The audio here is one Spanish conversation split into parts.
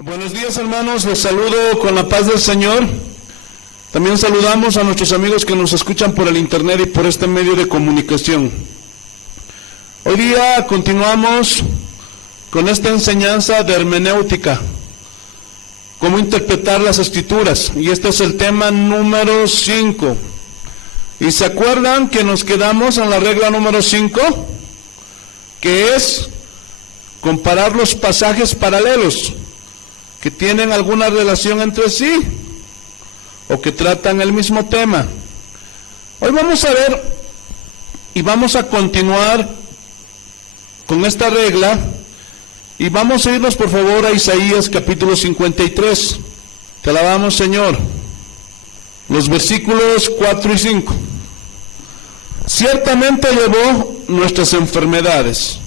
Buenos días, hermanos, les saludo con la paz del Señor. También saludamos a nuestros amigos que nos escuchan por el internet y por este medio de comunicación. Hoy día continuamos con esta enseñanza de hermenéutica, cómo interpretar las escrituras, y este es el tema número 5. ¿Y se acuerdan que nos quedamos en la regla número 5? Que es comparar los pasajes paralelos que tienen alguna relación entre sí o que tratan el mismo tema. Hoy vamos a ver y vamos a continuar con esta regla y vamos a irnos por favor a Isaías capítulo 53. Te alabamos, Señor. Los versículos 4 y 5. Ciertamente llevó nuestras enfermedades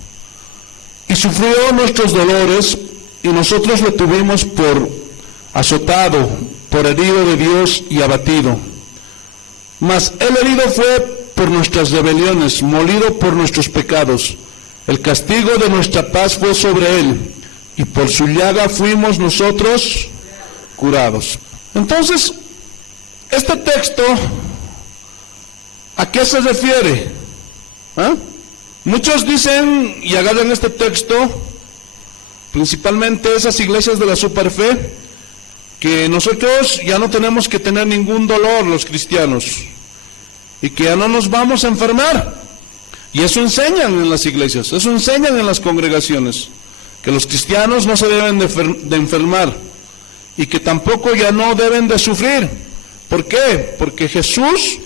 y sufrió nuestros dolores, y nosotros lo tuvimos por azotado, por herido de Dios y abatido. Mas el herido fue por nuestras rebeliones, molido por nuestros pecados. El castigo de nuestra paz fue sobre él, y por su llaga fuimos nosotros curados. Entonces, este texto, ¿a qué se refiere? Muchos dicen y agarran este texto, principalmente esas iglesias de la superfe, que nosotros ya no tenemos que tener ningún dolor los cristianos y que ya no nos vamos a enfermar. Y eso enseñan en las iglesias, eso enseñan en las congregaciones, que los cristianos no se deben de enfermar y que tampoco ya no deben de sufrir. ¿Por qué? Porque Jesús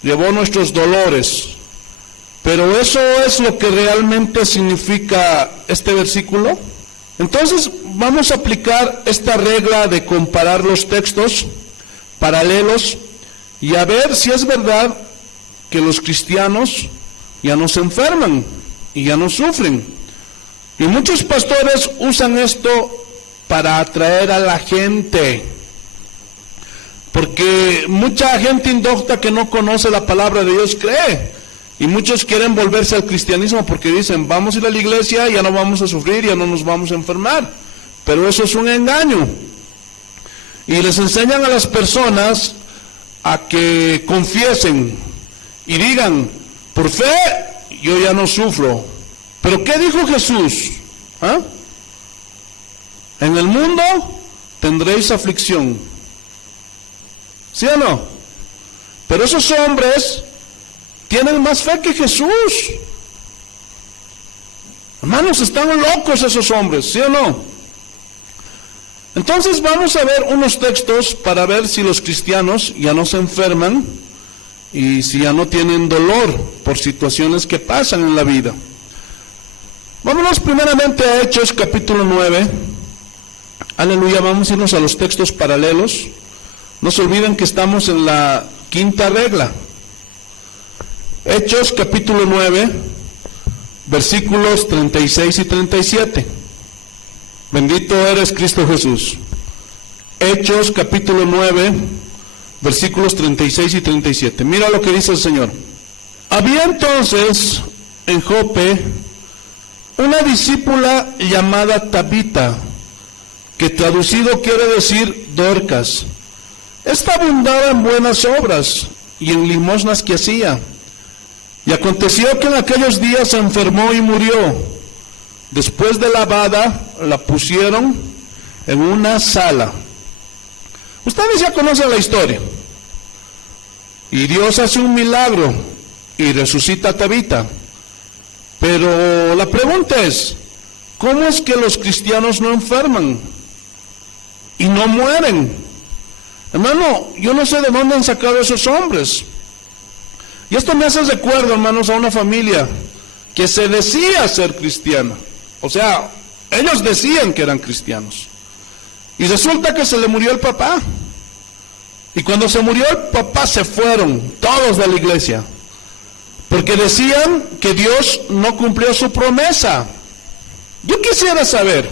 llevó nuestros dolores. Pero ¿eso es lo que realmente significa este versículo? Entonces vamos a aplicar esta regla de comparar los textos paralelos y a ver si es verdad que los cristianos ya no se enferman y ya no sufren. Y muchos pastores usan esto para atraer a la gente, porque mucha gente indocta que no conoce la palabra de Dios cree. Y muchos quieren volverse al cristianismo porque dicen, vamos a ir a la iglesia, ya no vamos a sufrir, ya no nos vamos a enfermar. Pero eso es un engaño. Y les enseñan a las personas a que confiesen y digan, por fe, yo ya no sufro. ¿Pero qué dijo Jesús? En el mundo tendréis aflicción. ¿Sí o no? Pero esos hombres tienen más fe que Jesús. Hermanos, están locos esos hombres, ¿sí o no? Entonces vamos a ver unos textos para ver si los cristianos ya no se enferman y si ya no tienen dolor por situaciones que pasan en la vida. Vámonos primeramente a Hechos capítulo 9. Aleluya, vamos a irnos a los textos paralelos. No se olviden que estamos en la quinta regla. Hechos capítulo 9, versículos 36 y 37. Bendito eres Cristo Jesús. Hechos capítulo 9, versículos 36 y 37. Mira lo que dice el Señor. Había entonces en Jope una discípula llamada Tabita, que traducido quiere decir Dorcas. Esta abundaba en buenas obras y en limosnas que hacía. Y aconteció que en aquellos días se enfermó y murió. Después de lavada, la pusieron en una sala. Ustedes ya conocen la historia. Y Dios hace un milagro y resucita a Tabita. Pero la pregunta es, ¿cómo es que los cristianos no enferman y no mueren? Hermano, yo no sé de dónde han sacado esos hombres. Y esto me hace recuerdo, hermanos, a una familia que se decía ser cristiana. O sea, ellos decían que eran cristianos. Y resulta que se le murió el papá. Y cuando se murió el papá se fueron todos de la iglesia. Porque decían que Dios no cumplió su promesa. Yo quisiera saber,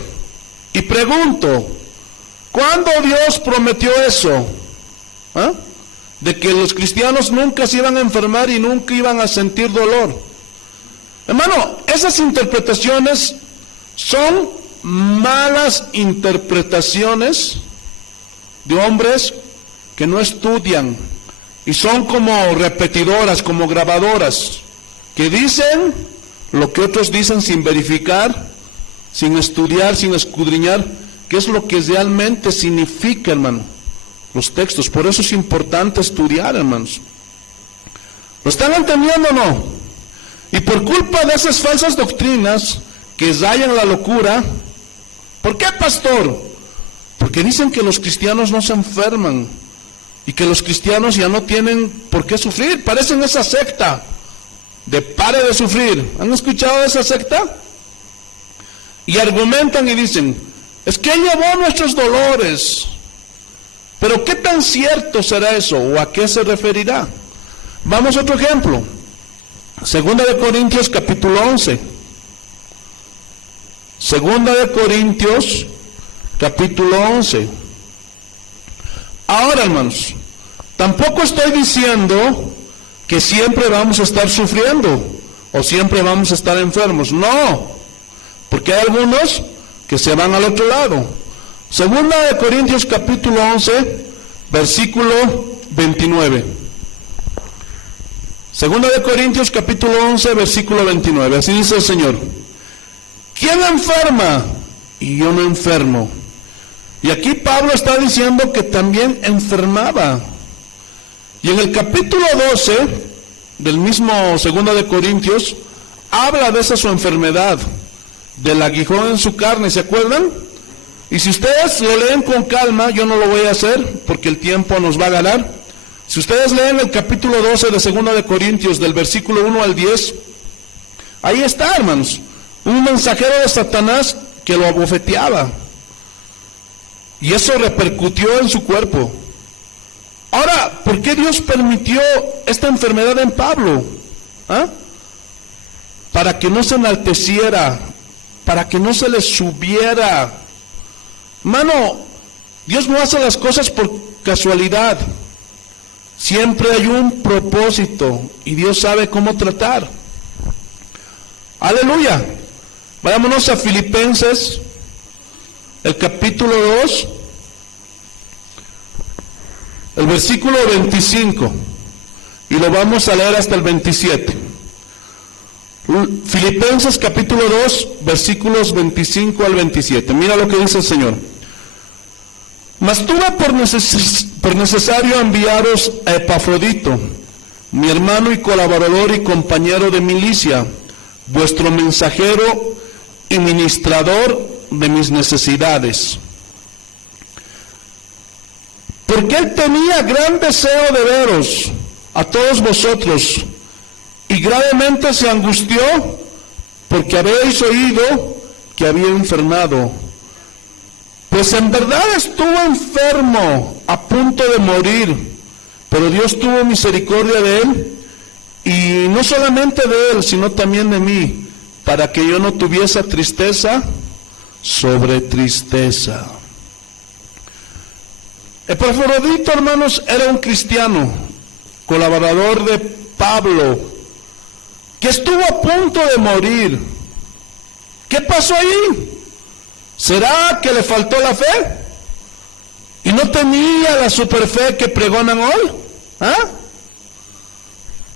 y pregunto, ¿cuándo Dios prometió eso? De que los cristianos nunca se iban a enfermar y nunca iban a sentir dolor. Hermano, esas interpretaciones son malas interpretaciones de hombres que no estudian y son como repetidoras, como grabadoras, que dicen lo que otros dicen sin verificar, sin estudiar, sin escudriñar qué es lo que realmente significa, hermano, los textos. Por eso es importante estudiar, hermanos. ¿Lo están entendiendo o no? Y por culpa de esas falsas doctrinas que rayan la locura, ¿por qué, pastor? Porque dicen que los cristianos no se enferman y que los cristianos ya no tienen por qué sufrir. Parecen esa secta de pare de sufrir. ¿Han escuchado de esa secta? Y argumentan y dicen, es que Él llevó nuestros dolores. Pero ¿qué tan cierto será eso? ¿O a qué se referirá? Vamos a otro ejemplo. Segunda de Corintios capítulo 11. Segunda de Corintios capítulo 11. Ahora, hermanos, tampoco estoy diciendo que siempre vamos a estar sufriendo o siempre vamos a estar enfermos. No, porque hay algunos que se van al otro lado. Segunda de Corintios capítulo 11, versículo 29. Segunda de Corintios capítulo 11, versículo 29. Así dice el Señor. ¿Quién enferma? Y yo no enfermo. Y aquí Pablo está diciendo que también enfermaba. Y en el capítulo 12 del mismo Segunda de Corintios habla de esa su enfermedad, del aguijón en su carne, ¿se acuerdan? Y si ustedes lo leen con calma, yo no lo voy a hacer porque el tiempo nos va a ganar. Si ustedes leen el capítulo 12 de Segunda de Corintios, del versículo 1 al 10, ahí está, hermanos, un mensajero de Satanás que lo abofeteaba. Y eso repercutió en su cuerpo. Ahora, ¿por qué Dios permitió esta enfermedad en Pablo? ¿Ah? Para que no se enalteciera, para que no se le subiera. Mano, Dios no hace las cosas por casualidad. Siempre hay un propósito y Dios sabe cómo tratar. Aleluya. Vayámonos a Filipenses, el capítulo 2, el versículo 25, y lo vamos a leer hasta el 27. Filipenses capítulo 2, versículos 25 al 27. Mira lo que dice el Señor. Mas tuve por necesario enviaros a Epafrodito, mi hermano y colaborador y compañero de milicia, vuestro mensajero y ministrador de mis necesidades. Porque él tenía gran deseo de veros a todos vosotros, y gravemente se angustió porque habéis oído que había enfermado. Pues en verdad estuvo enfermo, a punto de morir, pero Dios tuvo misericordia de él, y no solamente de él, sino también de mí, para que yo no tuviese tristeza sobre tristeza. Epafrodito, hermanos, era un cristiano, colaborador de Pablo, que estuvo a punto de morir. ¿Qué pasó ahí? ¿Será que le faltó la fe? ¿Y no tenía la superfe que pregonan hoy? ¿Ah?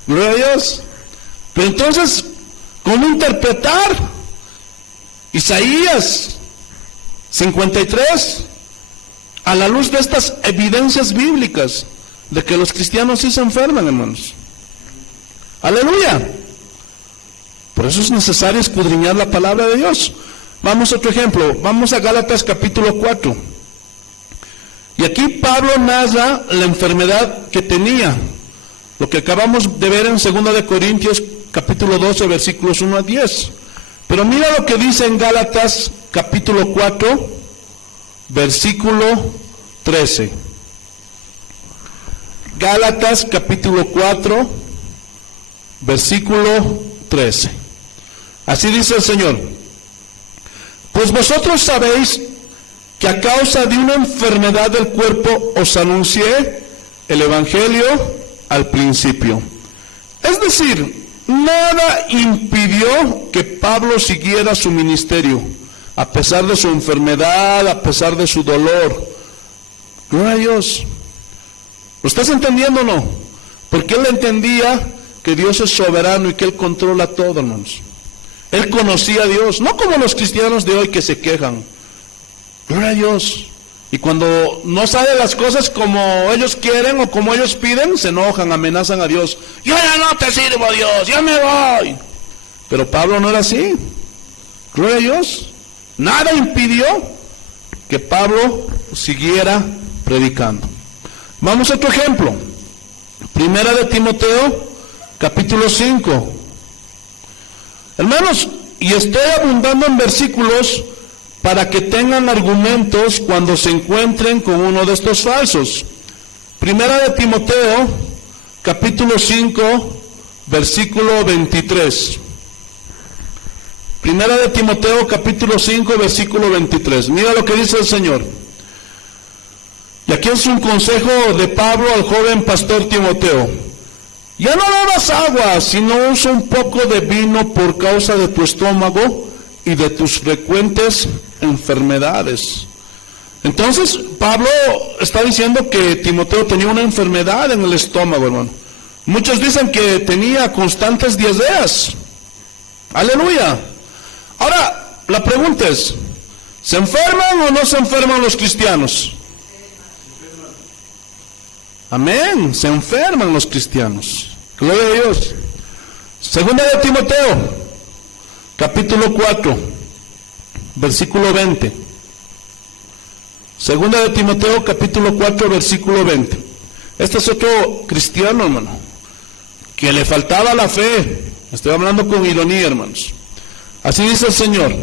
Gloria a Dios. Pero entonces, ¿cómo interpretar Isaías 53 a la luz de estas evidencias bíblicas de que los cristianos sí se enferman, hermanos? Aleluya. Por eso es necesario escudriñar la palabra de Dios. Vamos a otro ejemplo, vamos a Gálatas capítulo 4. Y aquí Pablo narra la enfermedad que tenía, lo que acabamos de ver en 2 de Corintios capítulo 12, versículos 1 a 10. Pero mira lo que dice en Gálatas capítulo 4, versículo 13. Gálatas capítulo 4, versículo 13. Así dice el Señor. Pues vosotros sabéis que a causa de una enfermedad del cuerpo os anuncié el Evangelio al principio. Es decir, nada impidió que Pablo siguiera su ministerio. a pesar de su enfermedad, a pesar de su dolor. Gloria a Dios. ¿Lo estás entendiendo o no? Porque él entendía que Dios es soberano y que Él controla todo, hermanos. Él conocía a Dios, no como los cristianos de hoy que se quejan. Gloria a Dios. Y cuando no salen las cosas como ellos quieren o como ellos piden, se enojan, amenazan a Dios. Yo ya no te sirvo, Dios, ya me voy. Pero Pablo no era así. Gloria a Dios. Nada impidió que Pablo siguiera predicando. Vamos a otro ejemplo. Primera de Timoteo, capítulo 5. Hermanos, y estoy abundando en versículos para que tengan argumentos cuando se encuentren con uno de estos falsos. Primera de Timoteo, capítulo 5, versículo 23. Primera de Timoteo, capítulo 5, versículo 23. Mira lo que dice el Señor. Y aquí es un consejo de Pablo al joven pastor Timoteo. Ya no bebas agua, sino usa un poco de vino por causa de tu estómago y de tus frecuentes enfermedades. Entonces, Pablo está diciendo que Timoteo tenía una enfermedad en el estómago, hermano. Muchos dicen que tenía constantes diarreas. Aleluya. Ahora, la pregunta es, ¿se enferman o no se enferman los cristianos? Amén, se enferman los cristianos. Gloria a Dios. Segunda de Timoteo, capítulo 4, versículo 20. Segunda de Timoteo, capítulo 4, versículo 20. Este es otro cristiano, hermano, que le faltaba la fe. Estoy hablando con ironía, hermanos. Así dice el Señor.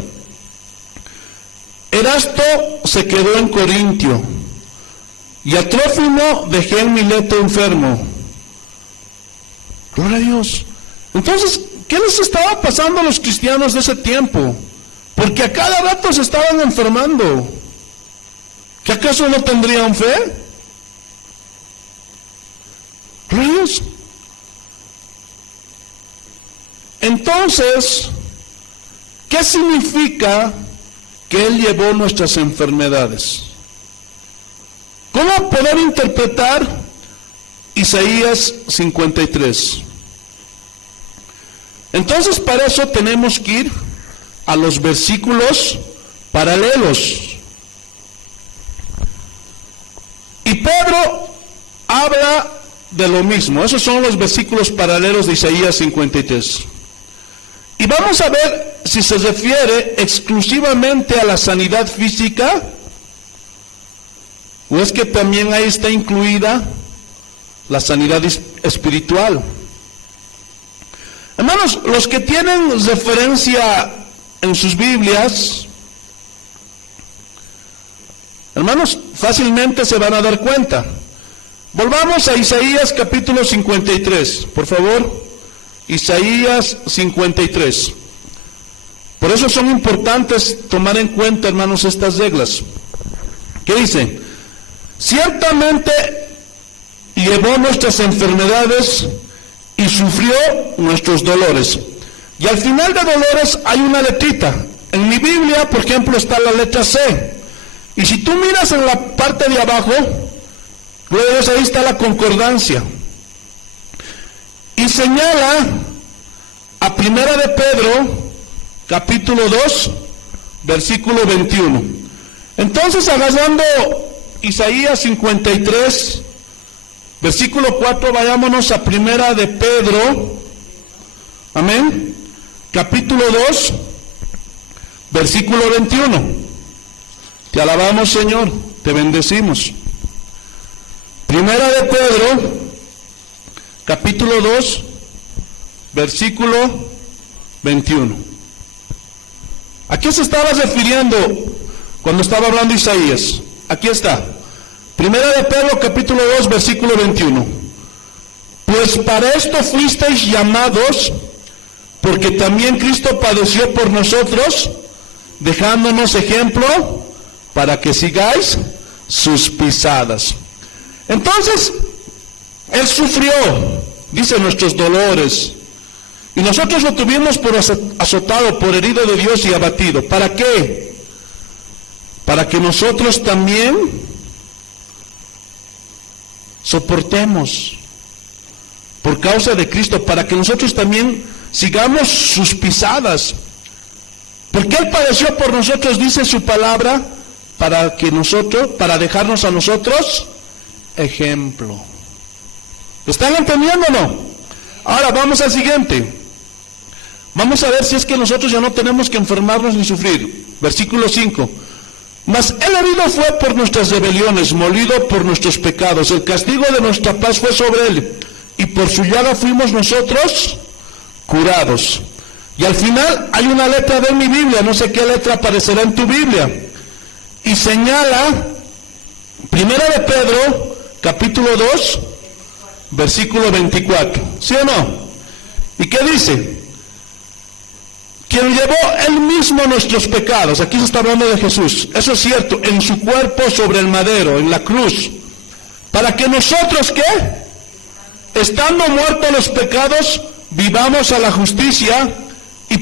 Erasto se quedó en Corintio, y a Trófimo dejé en Mileto enfermo. Gloria a Dios. Entonces, ¿qué les estaba pasando a los cristianos de ese tiempo? Porque a cada rato se estaban enfermando. ¿Que acaso no tendrían fe? Gloria a Dios. Entonces, ¿qué significa que Él llevó nuestras enfermedades? ¿Cómo poder interpretar Isaías 53? Entonces, para eso tenemos que ir a los versículos paralelos. Y Pedro habla de lo mismo. Esos son los versículos paralelos de Isaías 53. Y vamos a ver si se refiere exclusivamente a la sanidad física, o es que también ahí está incluida la sanidad espiritual. Hermanos, los que tienen referencia en sus Biblias, hermanos, fácilmente se van a dar cuenta. Volvamos a Isaías capítulo 53, por favor. Isaías 53. Por eso son importantes tomar en cuenta, hermanos, estas reglas. ¿Qué dice? Ciertamente llevó nuestras enfermedades y sufrió nuestros dolores. Y al final de dolores hay una letrita. En mi Biblia, por ejemplo, está la letra C. Y si tú miras en la parte de abajo, luego ahí está la concordancia. Y señala a Primera de Pedro, capítulo 2, versículo 21. Entonces, agarrando Isaías 53, versículo 4, vayámonos a Primera de Pedro, amén, capítulo 2, versículo 21. Te alabamos, Señor, te bendecimos. Primera de Pedro, capítulo 2, versículo 21. ¿A qué se estaba refiriendo cuando estaba hablando Isaías? Aquí está. Primera de Pedro, capítulo 2, versículo 21. Pues para esto fuisteis llamados, porque también Cristo padeció por nosotros, dejándonos ejemplo para que sigáis sus pisadas. Entonces, Él sufrió, dice, nuestros dolores, y nosotros lo tuvimos por azotado, por herido de Dios y abatido. ¿Para qué? para que nosotros también soportemos por causa de Cristo, para que nosotros también sigamos sus pisadas. Porque Él padeció por nosotros, dice su palabra, para dejarnos a nosotros ejemplo. ¿Lo están entendiendo o no? Ahora vamos al siguiente. Vamos a ver si es que nosotros ya no tenemos que enfermarnos ni sufrir. Versículo 5. Mas Él herido fue por nuestras rebeliones, molido por nuestros pecados. El castigo de nuestra paz fue sobre Él, y por su llaga fuimos nosotros curados. Y al final hay una letra de mi Biblia, no sé qué letra aparecerá en tu Biblia, y señala, Primera de Pedro, capítulo 2, versículo 24, ¿sí o no? ¿Y qué dice? Quien llevó Él mismo nuestros pecados, aquí se está hablando de Jesús, eso es cierto, en su cuerpo sobre el madero, en la cruz, para que nosotros, ¿qué? Estando muertos los pecados, vivamos a la justicia, y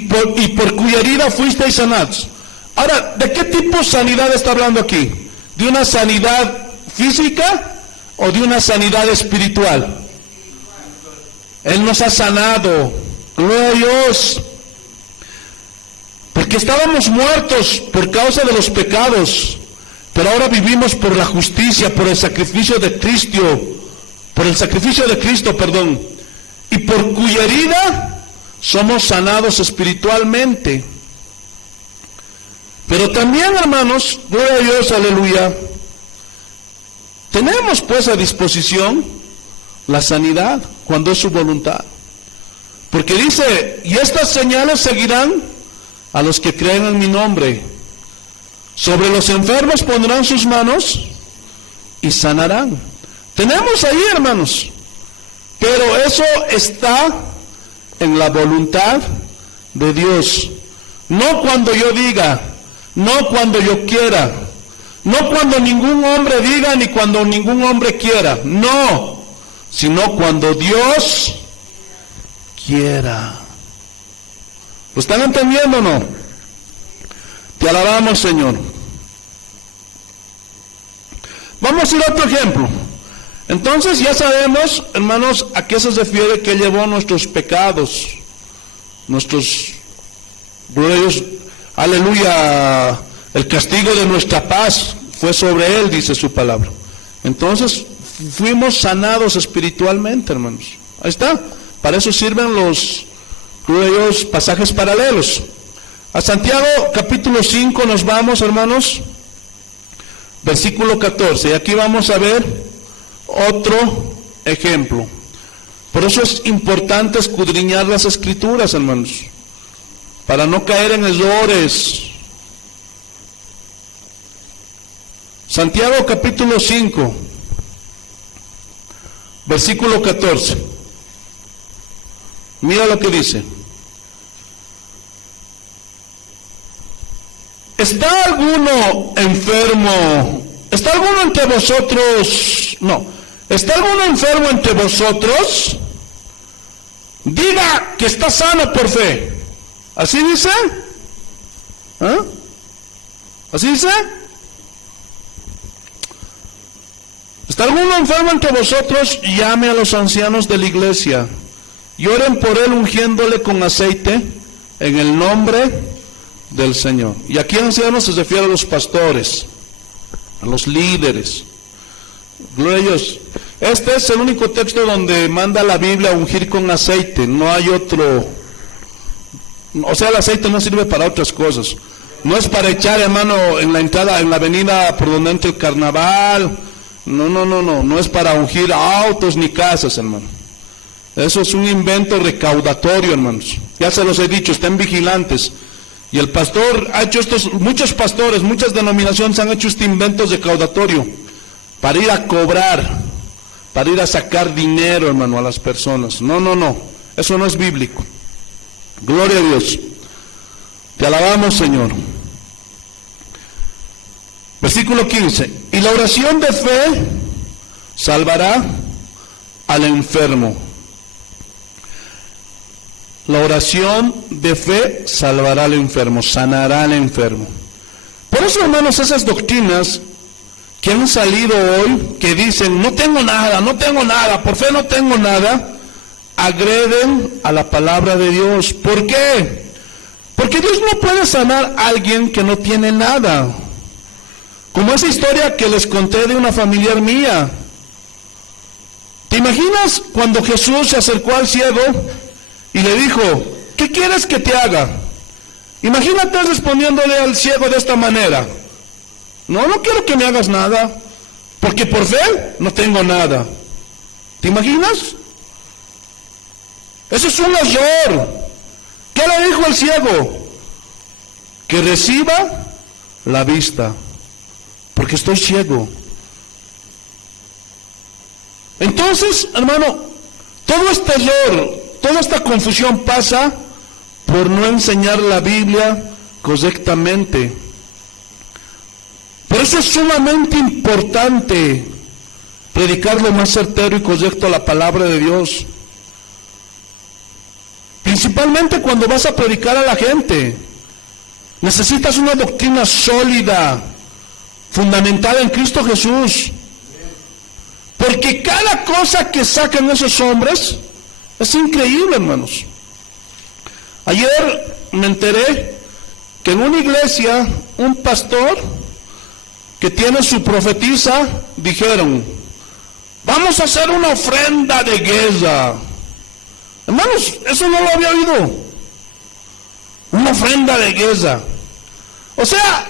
por cuya herida fuisteis sanados. Ahora, ¿de qué tipo de sanidad está hablando aquí? ¿De una sanidad física o de una sanidad espiritual? Él nos ha sanado, gloria a Dios, porque estábamos muertos por causa de los pecados, pero ahora vivimos por la justicia, por el sacrificio de Cristo, y por cuya herida somos sanados espiritualmente. Pero también, hermanos, gloria a Dios, aleluya, tenemos pues a disposición la sanidad cuando es su voluntad. Porque dice, y estas señales seguirán a los que creen en mi nombre. Sobre los enfermos pondrán sus manos y sanarán. Tenemos ahí, hermanos, pero eso está en la voluntad de Dios. No cuando yo diga, no cuando yo quiera, no cuando ningún hombre diga ni cuando ningún hombre quiera, no, sino cuando Dios quiera. ¿Lo están entendiendo o no? Te alabamos, Señor. Vamos a ir a otro ejemplo. Entonces ya sabemos, hermanos, a qué se refiere que Él llevó nuestros pecados, nuestros glorios, aleluya, el castigo de nuestra paz fue sobre Él, dice su palabra. Entonces fuimos sanados espiritualmente, hermanos. Ahí está. Para eso sirven los gloriosos pasajes paralelos. A Santiago capítulo 5 nos vamos, hermanos, versículo 14. Y aquí vamos a ver otro ejemplo. Por eso es importante escudriñar las Escrituras, hermanos, para no caer en errores. Santiago capítulo 5, versículo 14. Mira lo que dice. ¿Está alguno enfermo? ¿Está alguno entre vosotros? No. ¿Está alguno enfermo entre vosotros? Diga que está sano por fe. ¿Así dice? ¿Ah? ¿Así dice? ¿Está alguno enfermo entre vosotros? Llame a los ancianos de la iglesia y oren por él ungiéndole con aceite en el nombre del Señor. Y aquí ancianos se refiere a los pastores, a los líderes. Gloria a Dios. Este es el único texto donde manda la Biblia a ungir con aceite. No hay otro. O sea, el aceite no sirve para otras cosas. No es para echar, hermano, en la entrada, en la avenida por donde entra el carnaval. No es para ungir autos ni casas, hermano. Eso es un invento recaudatorio, hermanos. Ya se los he dicho, estén vigilantes. Y el pastor ha hecho muchos pastores, muchas denominaciones han hecho este invento recaudatorio para ir a cobrar, para ir a sacar dinero, hermano, a las personas. No, eso no es bíblico. Gloria a Dios. Te alabamos, Señor. Versículo 15. Y la oración de fe salvará al enfermo. La oración de fe salvará al enfermo, sanará al enfermo. Por eso, hermanos, esas doctrinas que han salido hoy, que dicen, no tengo nada, por fe no tengo nada, agreden a la palabra de Dios. ¿Por qué? Porque Dios no puede sanar a alguien que no tiene nada. Como esa historia que les conté de una familiar mía. ¿Te imaginas cuando Jesús se acercó al ciego y le dijo, ¿qué quieres que te haga? Imagínate respondiéndole al ciego de esta manera. No quiero que me hagas nada, porque por fe no tengo nada. ¿Te imaginas? Eso es un error. ¿Qué le dijo el ciego? Que reciba la vista, porque estoy ciego. Entonces, hermano, todo este error, toda esta confusión pasa por no enseñar la Biblia correctamente. Por eso es sumamente importante predicar lo más certero y correcto la palabra de Dios. Principalmente cuando vas a predicar a la gente. Necesitas una doctrina sólida, fundamentada en Cristo Jesús. Porque cada cosa que sacan esos hombres es increíble, hermanos. Ayer me enteré que en una iglesia, un pastor que tiene su profetisa, dijeron, vamos a hacer una ofrenda de guerra. Hermanos, eso no lo había oído. Una ofrenda de guerra. O sea,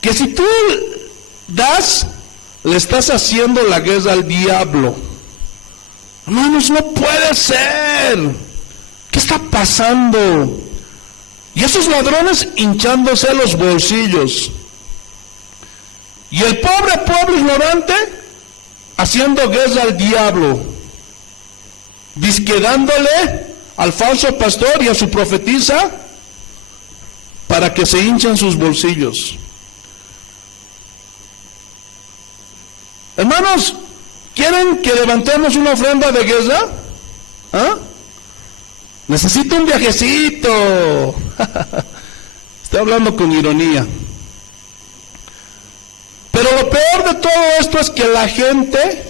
que si tú das, le estás haciendo la guerra al diablo. Hermanos, no puede ser. ¿Qué está pasando? Y esos ladrones hinchándose los bolsillos. Y el pobre pueblo ignorante haciendo guerra al diablo, disquedándole al falso pastor y a su profetisa para que se hinchen sus bolsillos. Hermanos, ¿quieren que levantemos una ofrenda de guerra? ¿Ah? Necesito un viajecito. Estoy hablando con ironía. Pero lo peor de todo esto es que la gente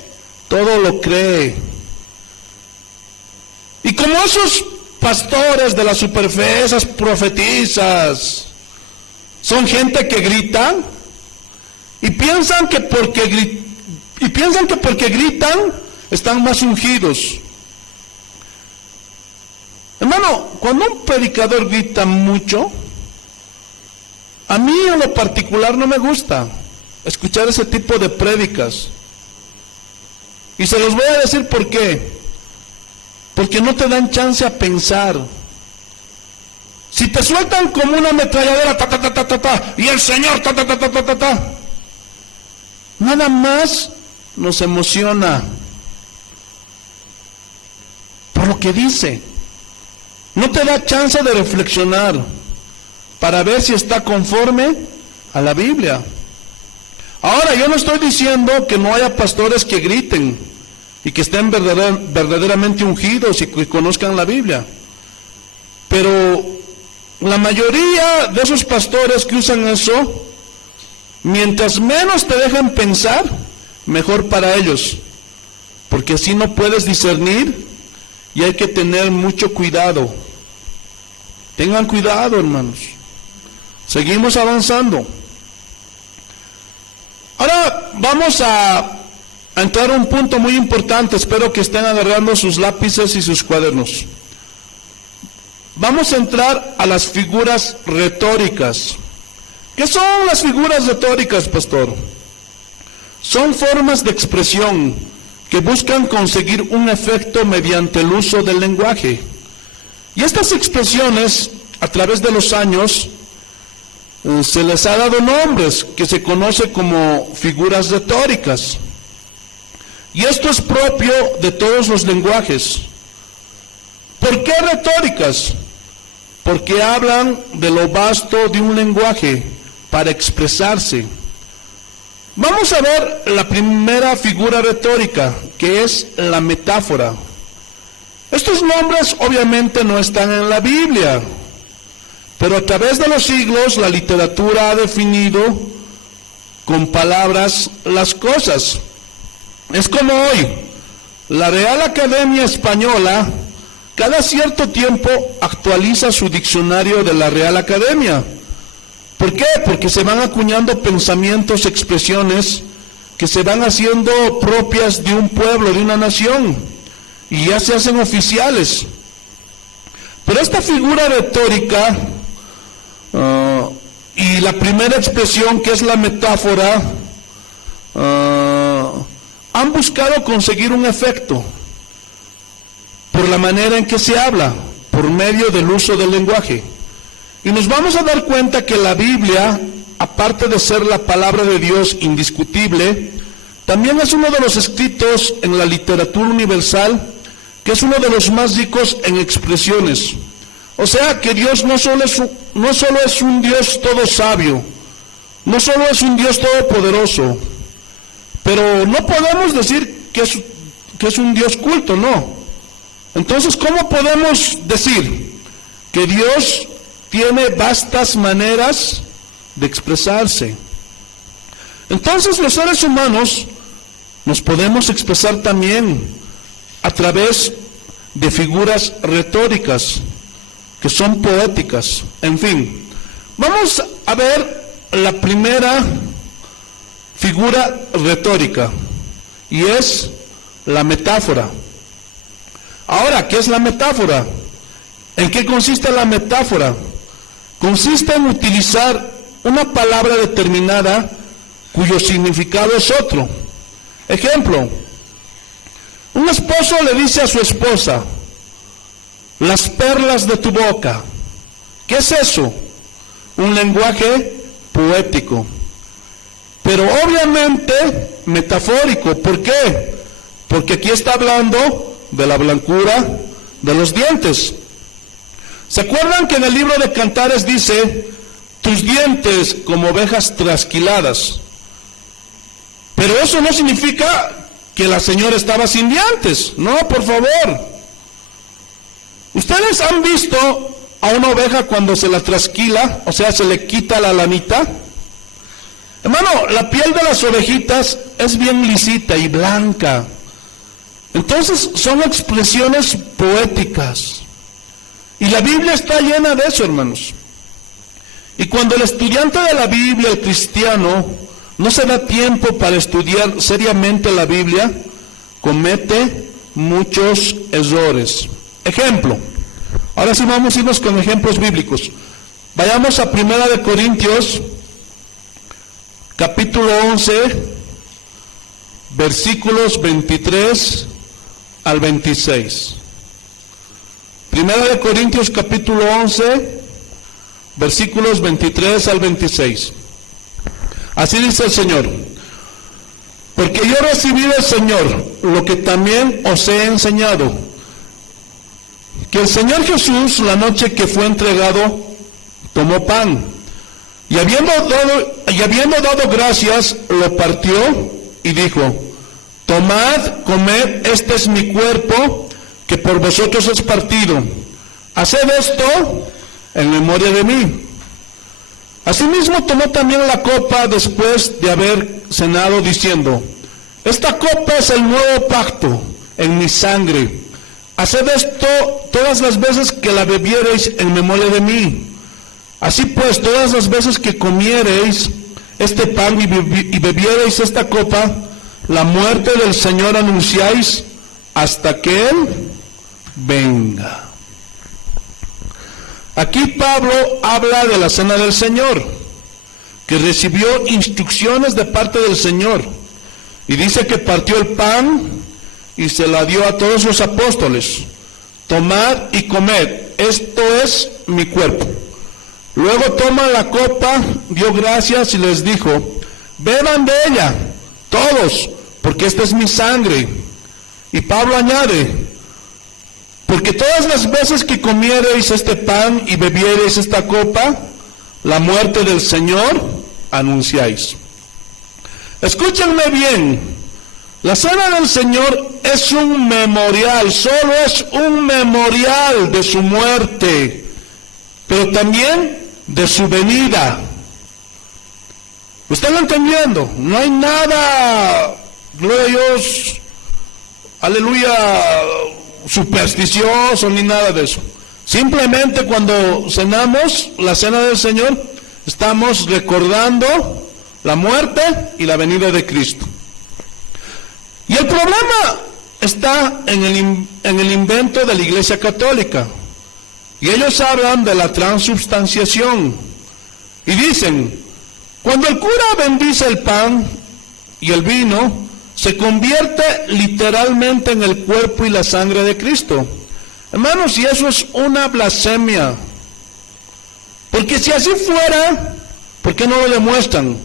todo lo cree. Y como esos pastores de la superfe, esas profetizas, son gente que grita y piensan que porque gritan están más ungidos. Hermano, cuando un predicador grita mucho, a mí en lo particular no me gusta escuchar ese tipo de prédicas. Y se los voy a decir por qué. Porque no te dan chance a pensar. Si te sueltan como una ametralladora, ta, ta, ta, ta, ta, ta, y el Señor, ta, ta, ta, ta, ta, ta, ta, nada más nos emociona por lo que dice. No te da chance de reflexionar para ver si está conforme a la Biblia. Ahora, yo no estoy diciendo que no haya pastores que griten y que estén verdaderamente ungidos y que conozcan la Biblia. Pero la mayoría de esos pastores que usan eso, mientras menos te dejan pensar, mejor para ellos. Porque así no puedes discernir y hay que tener mucho cuidado. Tengan cuidado, hermanos. Seguimos avanzando. Ahora vamos a entrar a un punto muy importante. Espero que estén agarrando sus lápices y sus cuadernos. Vamos a entrar a las figuras retóricas. ¿Qué son las figuras retóricas, pastor? Son formas de expresión que buscan conseguir un efecto mediante el uso del lenguaje. Y estas expresiones, a través de los años, se les ha dado nombres que se conoce como figuras retóricas. Y esto es propio de todos los lenguajes. ¿Por qué retóricas? Porque hablan de lo vasto de un lenguaje para expresarse. Vamos a ver la primera figura retórica, que es la metáfora. Estos nombres obviamente no están en la Biblia, Pero a través de los siglos la literatura ha definido con palabras las cosas. Es como hoy, la Real Academia Española cada cierto tiempo actualiza su diccionario de la Real Academia. ¿Por qué? Porque se van acuñando pensamientos, expresiones que se van haciendo propias de un pueblo, de una nación, y ya se hacen oficiales. Pero esta figura retórica y la primera expresión, que es la metáfora, han buscado conseguir un efecto por la manera en que se habla, por medio del uso del lenguaje. Y nos vamos a dar cuenta que la Biblia, aparte de ser la palabra de Dios indiscutible, también es uno de los escritos en la literatura universal que es uno de los más ricos en expresiones. O sea que Dios no solo es un Dios todo sabio, no solo es un Dios todopoderoso, pero no podemos decir que es un Dios culto, no. Entonces, ¿cómo podemos decir que Dios tiene vastas maneras de expresarse? Entonces, los seres humanos nos podemos expresar también a través de figuras retóricas, que son poéticas. En fin, vamos a ver la primera figura retórica, y es la metáfora. Ahora, ¿qué es la metáfora? ¿En qué consiste la metáfora? Consiste en utilizar una palabra determinada cuyo significado es otro. Ejemplo, un esposo le dice a su esposa: las perlas de tu boca. ¿Qué es eso? Un lenguaje poético, pero obviamente metafórico. ¿Por qué? Porque aquí está hablando de la blancura de los dientes. ¿Se acuerdan que en el libro de Cantares dice: tus dientes como ovejas trasquiladas? Pero eso no significa que la señora estaba sin dientes. No, por favor. ¿Ustedes han visto a una oveja cuando se la trasquila? O sea, se le quita la lanita. Hermano, la piel de las ovejitas es bien lisita y blanca. Entonces son expresiones poéticas. Y la Biblia está llena de eso, hermanos. Y cuando el estudiante de la Biblia, el cristiano, no se da tiempo para estudiar seriamente la Biblia, comete muchos errores. Ejemplo, ahora sí vamos a irnos con ejemplos bíblicos. Vayamos a 1 de Corintios, capítulo 11, versículos 23 al 26. 1 de Corintios, capítulo 11, versículos 23 al 26. Así dice el Señor: porque yo recibí del Señor lo que también os he enseñado, que el Señor Jesús, la noche que fue entregado, tomó pan, y habiendo dado gracias, lo partió y dijo: tomad, comed, este es mi cuerpo, que por vosotros es partido. Haced esto en memoria de mí. Asimismo tomó también la copa después de haber cenado, diciendo: esta copa es el nuevo pacto en mi sangre. Haced esto todas las veces que la bebiereis en memoria de mí. Así pues, todas las veces que comiereis este pan y bebiereis esta copa, la muerte del Señor anunciáis hasta que Él venga. Aquí Pablo habla de la cena del Señor, que recibió instrucciones de parte del Señor, y dice que partió el pan y se la dio a todos los apóstoles: tomad y comed, esto es mi cuerpo. Luego toma la copa, dio gracias y les dijo: beban de ella todos, porque esta es mi sangre. Y Pablo añade: porque todas las veces que comiereis este pan y bebiereis esta copa, la muerte del Señor anunciáis. Escúchenme bien, la cena del Señor es un memorial, solo es un memorial de su muerte pero también de su venida. ¿Lo están entendiendo? No hay nada, gloria a Dios, aleluya, supersticioso ni nada de eso. Simplemente cuando cenamos la cena del Señor, estamos recordando la muerte y la venida de Cristo. Y el problema está en el invento de la Iglesia Católica. Y ellos hablan de la transubstanciación. Y dicen, cuando el cura bendice el pan y el vino, se convierte literalmente en el cuerpo y la sangre de Cristo. Hermanos, y eso es una blasfemia. Porque si así fuera, ¿por qué no lo demuestran?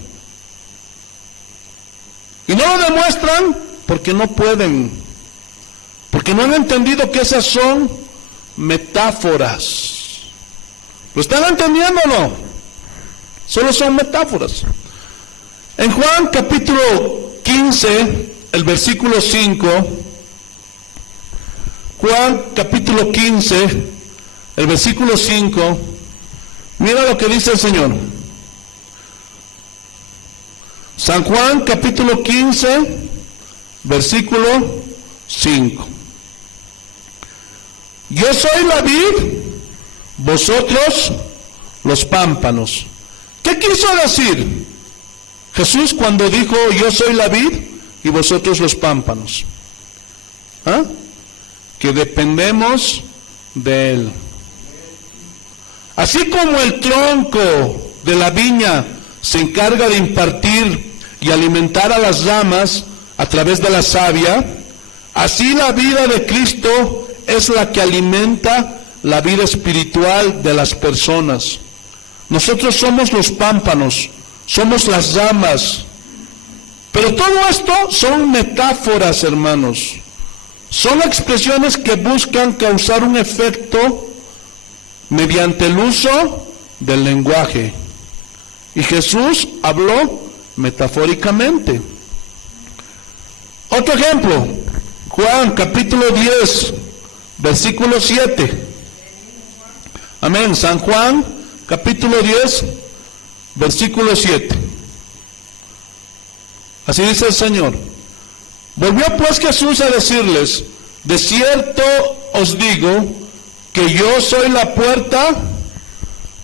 Y no lo demuestran porque no pueden. Porque no han entendido que esas son metáforas. ¿Lo están entendiendo o no? Solo son metáforas. En Juan capítulo 15, el versículo 5, Juan capítulo 15, el versículo 5, mira lo que dice el Señor. San Juan capítulo 15, versículo 5. Yo soy la vid, vosotros los pámpanos. ¿Qué quiso decir Jesús cuando dijo yo soy la vid y vosotros los pámpanos? ¿Ah? Que dependemos de Él. Así como el tronco de la viña se encarga de impartir y alimentar a las ramas a través de la savia, así la vida de Cristo es la que alimenta la vida espiritual de las personas. Nosotros somos los pámpanos, somos las ramas. Pero todo esto son metáforas, hermanos. Son expresiones que buscan causar un efecto mediante el uso del lenguaje. Y Jesús habló metafóricamente. Otro ejemplo, Juan capítulo 10, versículo 7. Amén. San Juan capítulo 10, versículo 7. Así dice el Señor. Volvió pues Jesús a decirles, de cierto os digo que yo soy la puerta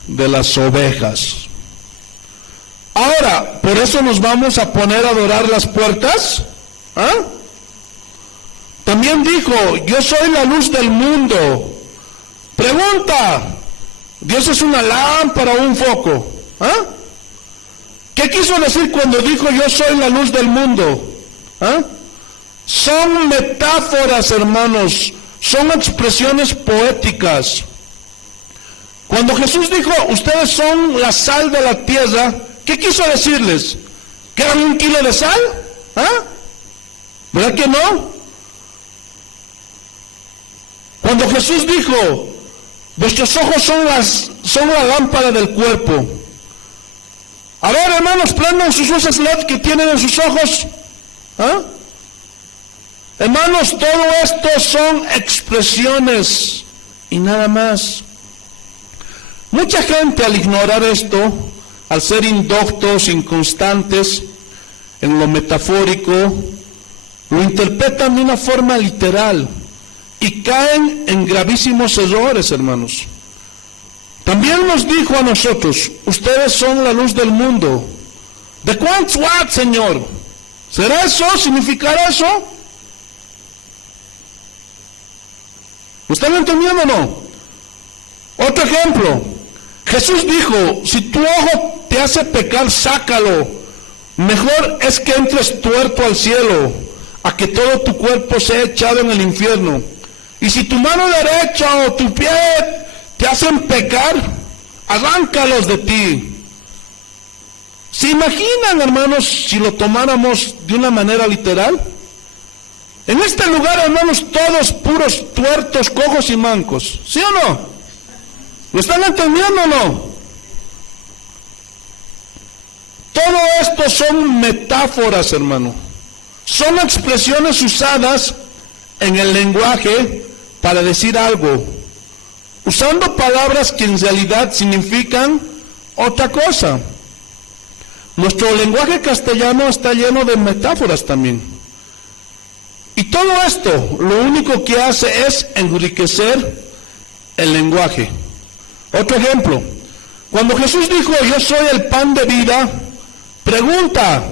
de las ovejas. Ahora, ¿por eso nos vamos a poner a adorar las puertas? ¿Ah? También dijo, yo soy la luz del mundo. Pregunta, ¿Dios es una lámpara o un foco? ¿Ah? ¿Qué quiso decir cuando dijo yo soy la luz del mundo? ¿Ah? Son metáforas, hermanos, son expresiones poéticas. Cuando Jesús dijo, ustedes son la sal de la tierra, ¿qué quiso decirles? ¿Que eran 1 kilo de sal? ¿Ah? ¿Verdad que no? Cuando Jesús dijo, vuestros ojos son la lámpara del cuerpo. A ver, hermanos, prendan sus luces LED que tienen en sus ojos. ¿Ah? Hermanos, todo esto son expresiones y nada más. Mucha gente al ignorar esto, al ser indoctos, inconstantes en lo metafórico, lo interpretan de una forma literal y caen en gravísimos errores, hermanos. También nos dijo a nosotros, ustedes son la luz del mundo. ¿De cuántos watts, Señor? ¿Será eso? ¿Significará eso? ¿Lo están entendiendo o no? Otro ejemplo. Jesús dijo, si tu ojo te hace pecar, sácalo. Mejor es que entres tuerto al cielo, a que todo tu cuerpo sea echado en el infierno. Y si tu mano derecha o tu pie te hacen pecar, arráncalos de ti. ¿Se imaginan, hermanos, si lo tomáramos de una manera literal? En este lugar, hermanos, todos puros tuertos, cojos y mancos. ¿Sí o no? ¿Lo están entendiendo o no? Todo esto son metáforas, hermano. Son expresiones usadas en el lenguaje para decir algo. usando palabras que en realidad significan otra cosa. Nuestro lenguaje castellano está lleno de metáforas también. Y todo esto lo único que hace es enriquecer el lenguaje. Otro ejemplo, cuando Jesús dijo, yo soy el pan de vida, pregunta,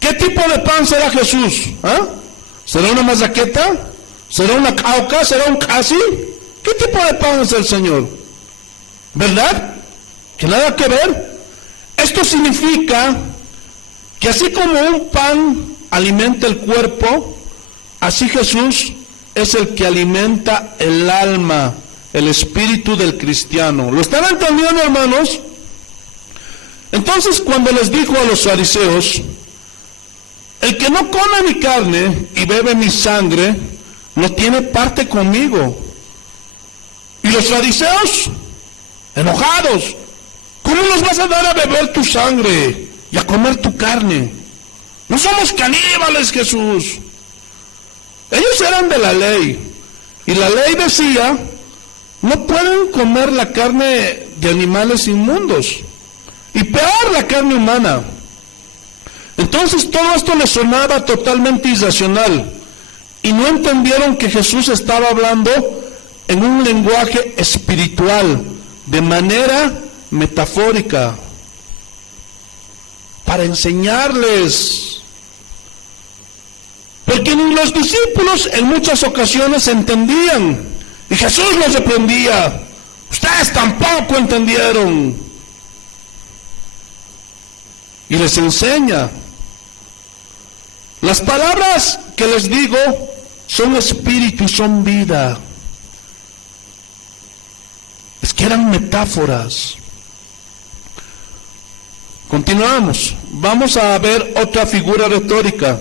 ¿qué tipo de pan será Jesús? ¿Será una mazaqueta? ¿Será una cauca? ¿Será un casi? ¿Qué tipo de pan es el Señor? ¿Verdad? Que nada que ver. Esto significa que así como un pan alimenta el cuerpo, así Jesús es el que alimenta el alma, el espíritu del cristiano. ¿Lo están entendiendo, hermanos? Entonces, cuando les dijo a los fariseos, el que no come mi carne y bebe mi sangre, no tiene parte conmigo. Y los fariseos, enojados, ¿cómo nos vas a dar a beber tu sangre y a comer tu carne? No somos caníbales, Jesús. Ellos eran de la ley, y la ley decía, no pueden comer la carne de animales inmundos, y peor la carne humana. Entonces todo esto les sonaba totalmente irracional, y no entendieron que Jesús estaba hablando en un lenguaje espiritual, de manera metafórica, para enseñarles. Porque ni los discípulos en muchas ocasiones entendían, y Jesús los reprendía. Ustedes tampoco entendieron. Y les enseña. Las palabras que les digo son espíritu y son vida. Es que eran metáforas. Continuamos. Vamos a ver otra figura retórica.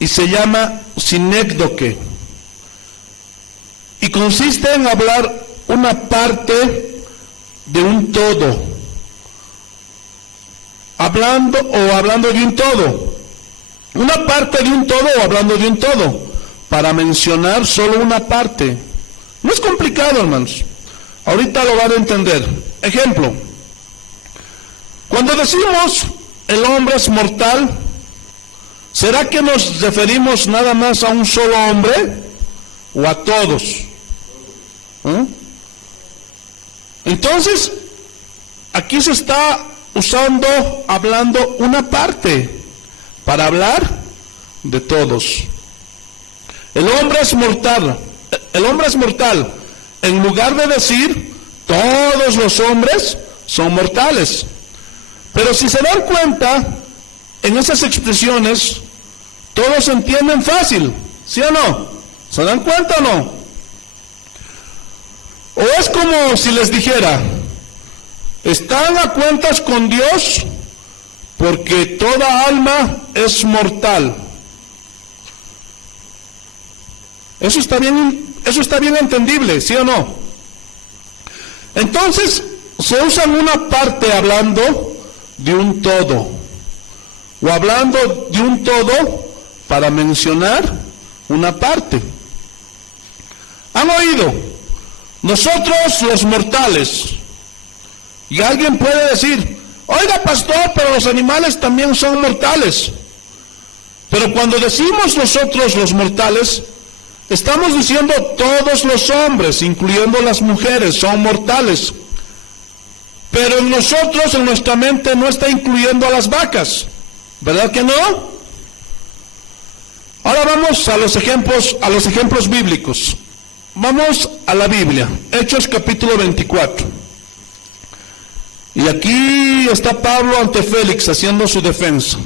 Y se llama sinécdoque. Y consiste en hablar una parte de un todo. Hablando de un todo. Una parte de un todo o hablando de un todo. Para mencionar solo una parte. No es complicado, hermanos. Ahorita lo van a entender. Ejemplo. Cuando decimos el hombre es mortal, ¿será que nos referimos nada más a un solo hombre o a todos? Entonces, aquí se está hablando una parte para hablar de todos. El hombre es mortal. El hombre es mortal. En lugar de decir todos los hombres son mortales. Pero si se dan cuenta, en esas expresiones, todos entienden fácil, ¿sí o no? ¿Se dan cuenta o no? O es como si les dijera, están a cuentas con Dios porque toda alma es mortal. Eso está bien entendible, ¿sí o no? Entonces, se usa una parte hablando de un todo, o hablando de un todo para mencionar una parte. ¿Han oído? Nosotros los mortales. Y alguien puede decir, oiga pastor, pero los animales también son mortales. Pero cuando decimos nosotros los mortales, estamos diciendo todos los hombres, incluyendo las mujeres, son mortales. Pero en nosotros, en nuestra mente, no está incluyendo a las vacas. ¿Verdad que no? Ahora vamos a los ejemplos bíblicos. Vamos a la Biblia, Hechos capítulo 24. Y aquí está Pablo ante Félix haciendo su defensa.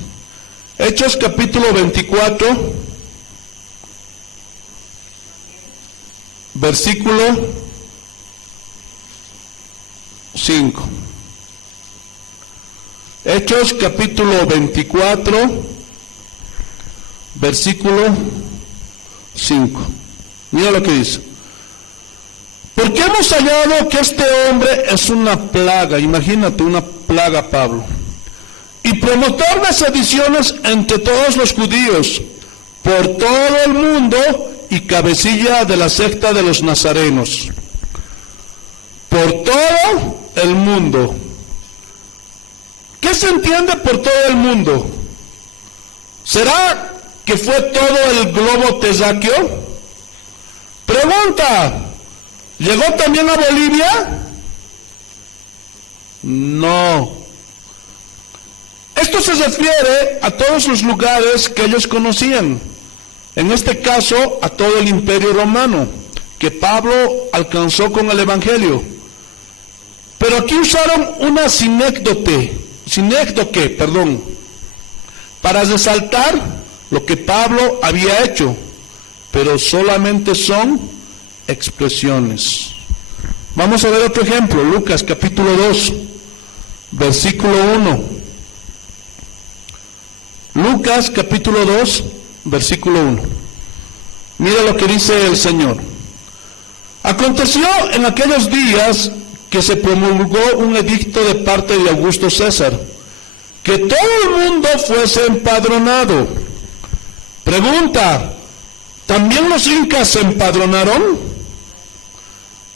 Hechos capítulo 24, versículo 5. Hechos capítulo 24, versículo 5. Mira lo que dice. Porque hemos hallado que este hombre es una plaga, imagínate una plaga, Pablo, y promotor de sediciones entre todos los judíos, por todo el mundo, y cabecilla de la secta de los nazarenos. por todo el mundo. ¿Qué se entiende por todo el mundo? ¿Será que fue todo el globo terráqueo? Pregunta, ¿llegó también a Bolivia? No. Esto se refiere a todos los lugares que ellos conocían. En este caso, a todo el Imperio Romano, que Pablo alcanzó con el Evangelio. Pero aquí usaron una sinécdoque, para resaltar lo que Pablo había hecho, pero solamente son expresiones. Vamos a ver otro ejemplo, Lucas capítulo 2, versículo 1. Lucas capítulo 2, versículo 1. Mira lo que dice el Señor. Aconteció en aquellos días que se promulgó un edicto de parte de Augusto César, que todo el mundo fuese empadronado. Pregunta, ¿también los incas se empadronaron?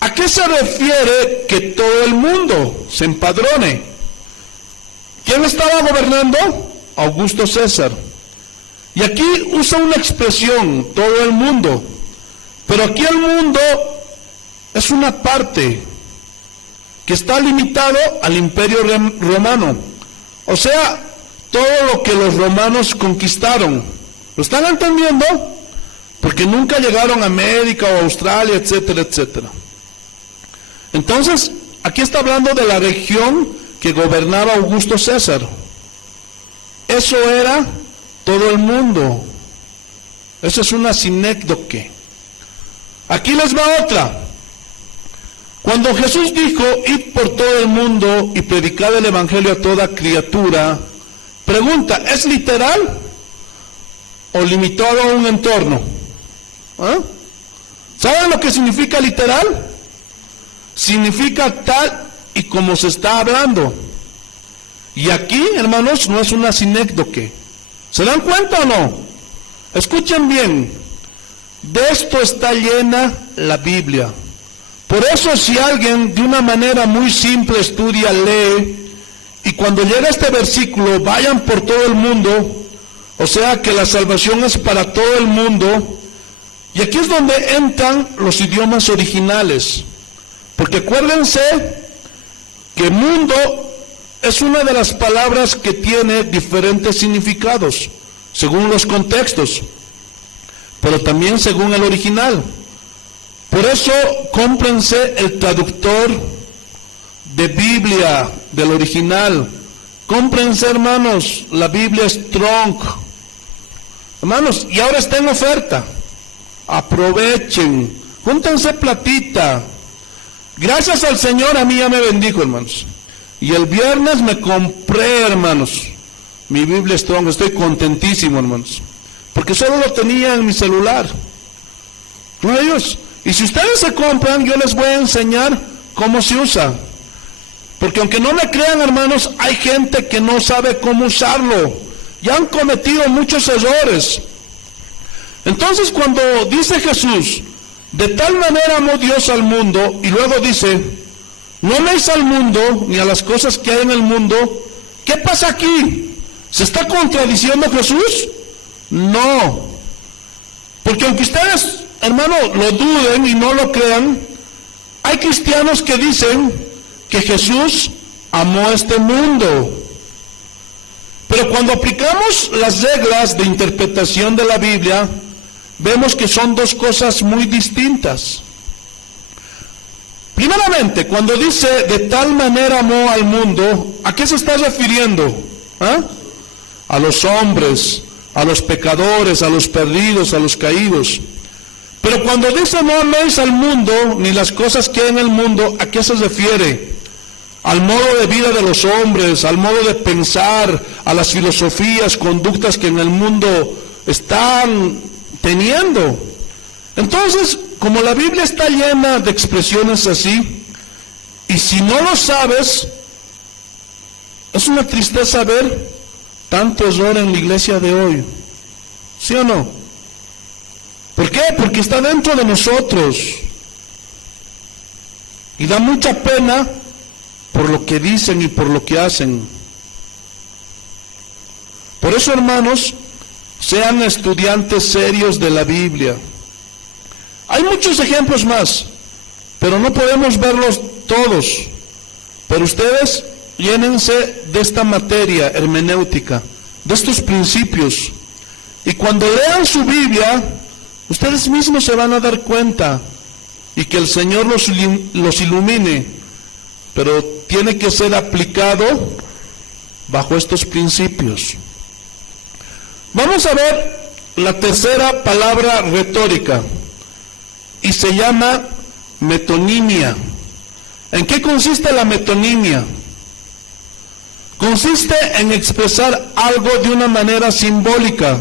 ¿A qué se refiere que todo el mundo se empadrone? ¿Quién estaba gobernando? Augusto César. Y aquí usa una expresión, todo el mundo. Pero aquí el mundo es una parte que está limitado al Imperio Romano. O sea, todo lo que los romanos conquistaron. ¿Lo están entendiendo? Porque nunca llegaron a América o Australia, etcétera, etcétera. Entonces, aquí está hablando de la región que gobernaba Augusto César. Eso era todo el mundo. Eso es una sinécdoque. Aquí les va otra. Cuando Jesús dijo, id por todo el mundo y predicad el Evangelio a toda criatura, pregunta, ¿es literal o limitado a un entorno? ¿Ah? ¿Saben lo que significa literal? Significa tal y como se está hablando. Y aquí, hermanos, no es una sinécdoque. ¿Se dan cuenta o no? Escuchen bien. De esto está llena la Biblia. Por eso si alguien de una manera muy simple estudia, lee, y cuando llega este versículo, vayan por todo el mundo, o sea que la salvación es para todo el mundo, y aquí es donde entran los idiomas originales. Porque acuérdense que mundo es una de las palabras que tiene diferentes significados, según los contextos, pero también según el original. Por eso, cómprense el traductor de Biblia, del original. Cómprense, hermanos, la Biblia Strong. Hermanos, y ahora está en oferta. Aprovechen, júntense platita. Gracias al Señor, a mí ya me bendijo, hermanos. Y el viernes me compré, hermanos, mi Biblia Strong. Estoy contentísimo, hermanos, porque solo lo tenía en mi celular. ¿No, ellos? Y si ustedes se compran, yo les voy a enseñar cómo se usa. Porque aunque no me crean, hermanos, hay gente que no sabe cómo usarlo. Y han cometido muchos errores. Entonces, cuando dice Jesús, de tal manera amó Dios al mundo, y luego dice, no améis al mundo, ni a las cosas que hay en el mundo, ¿qué pasa aquí? ¿Se está contradiciendo Jesús? No. Porque aunque ustedes, hermano, lo duden y no lo crean, hay cristianos que dicen que Jesús amó a este mundo. Pero cuando aplicamos las reglas de interpretación de la Biblia, vemos que son dos cosas muy distintas. Primeramente, cuando dice de tal manera amó al mundo, ¿a qué se está refiriendo? ¿Ah? A los hombres, a los pecadores, a los perdidos, a los caídos. Pero cuando dice no améis al mundo, ni las cosas que hay en el mundo, ¿a qué se refiere? Al modo de vida de los hombres, al modo de pensar, a las filosofías, conductas que en el mundo están teniendo. Entonces, como la Biblia está llena de expresiones así, y si no lo sabes, es una tristeza ver tanto error en la iglesia de hoy. ¿Sí o no? ¿Por qué? Porque está dentro de nosotros. Y da mucha pena por lo que dicen y por lo que hacen. Por eso, hermanos, sean estudiantes serios de la Biblia. Hay muchos ejemplos más, pero no podemos verlos todos. Pero ustedes llénense de esta materia hermenéutica, de estos principios. Y cuando lean su Biblia, ustedes mismos se van a dar cuenta, y que el Señor los ilumine, pero tiene que ser aplicado bajo estos principios. Vamos a ver la tercera palabra retórica, y se llama metonimia. ¿En qué consiste la metonimia? Consiste en expresar algo de una manera simbólica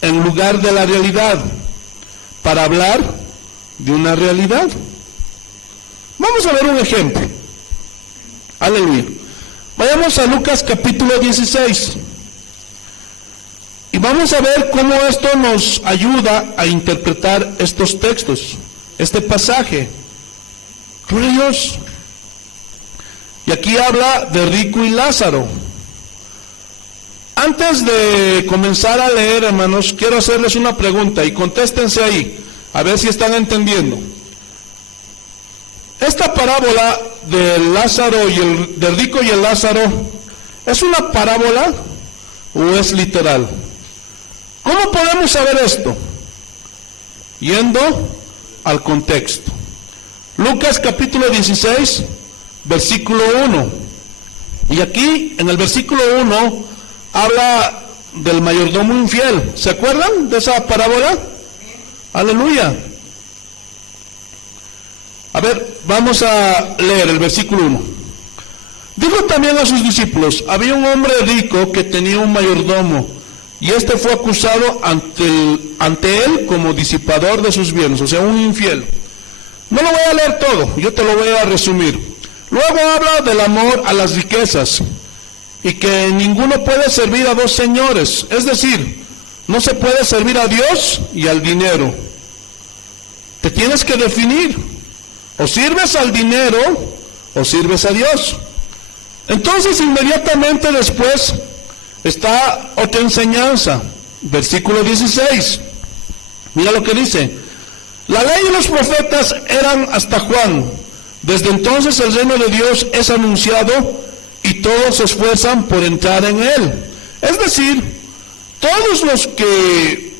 en lugar de la realidad, para hablar de una realidad. Vamos a ver un ejemplo. Aleluya. Vayamos a Lucas capítulo 16. Y vamos a ver cómo esto nos ayuda a interpretar estos textos, este pasaje. Gloria a Dios. Y aquí habla de Rico y Lázaro. Antes de comenzar a leer, hermanos, quiero hacerles una pregunta y contéstense ahí, a ver si están entendiendo. Esta parábola del Lázaro del rico y el Lázaro, ¿es una parábola o es literal? ¿Cómo podemos saber esto? Yendo al contexto. Lucas capítulo 16, versículo 1. Y aquí, en el versículo 1, habla del mayordomo infiel. ¿Se acuerdan de esa parábola? Aleluya. A ver, vamos a leer el versículo 1. Dijo también a sus discípulos: había un hombre rico que tenía un mayordomo, y este fue acusado ante él como disipador de sus bienes, o sea, un infiel. No lo voy a leer todo, yo te lo voy a resumir. Luego habla del amor a las riquezas, y que ninguno puede servir a dos señores, es decir, no se puede servir a Dios y al dinero. Te tienes que definir, o sirves al dinero o sirves a Dios. Entonces inmediatamente después está otra enseñanza, versículo 16. Mira lo que dice: la ley y los profetas eran hasta Juan. Desde entonces el reino de Dios es anunciado y todos se esfuerzan por entrar en él. Es decir, todos los que,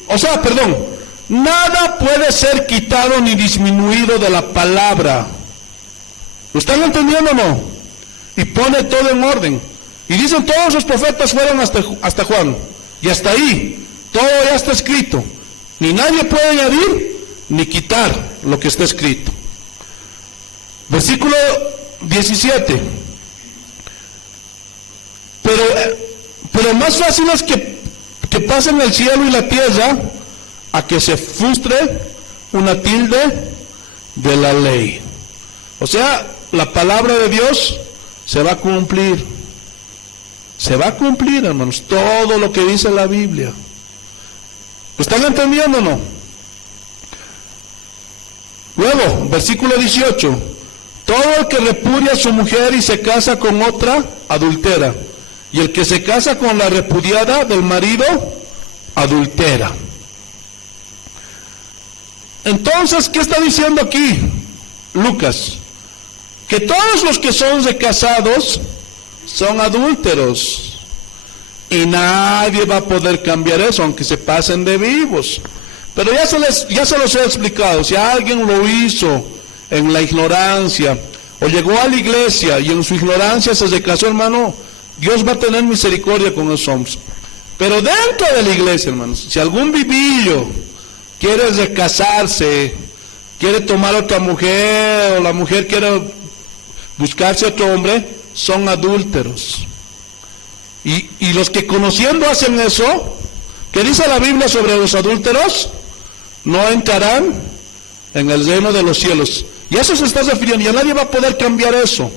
nada puede ser quitado ni disminuido de la palabra. ¿Lo están entendiendo o no? Y pone todo en orden. Y dicen, todos los profetas fueron hasta Juan. Y hasta ahí, todo ya está escrito. Ni nadie puede añadir ni quitar lo que está escrito. Versículo 17. Pero más fácil es que pasen el cielo y la tierra a que se frustre una tilde de la ley. O sea, la palabra de Dios se va a cumplir. Se va a cumplir, hermanos, todo lo que dice la Biblia. ¿Lo están entendiendo o no? Luego, versículo 18. Todo el que repudia a su mujer y se casa con otra, adultera. Y el que se casa con la repudiada del marido, adultera. Entonces, ¿qué está diciendo aquí Lucas? Que todos los que son recasados son adúlteros. Y nadie va a poder cambiar eso, aunque se pasen de vivos. Pero ya se los he explicado. Si alguien lo hizo en la ignorancia, o llegó a la iglesia y en su ignorancia se recasó, hermano, Dios va a tener misericordia con esos hombres. Pero dentro de la iglesia, hermanos, si algún vivillo quiere recasarse, quiere tomar otra mujer, o la mujer quiere buscarse otro hombre, son adúlteros. Y los que conociendo hacen eso, ¿qué dice la Biblia sobre los adúlteros? No entrarán en el reino de los cielos. Y a eso se está refiriendo, y a nadie va a poder cambiar eso.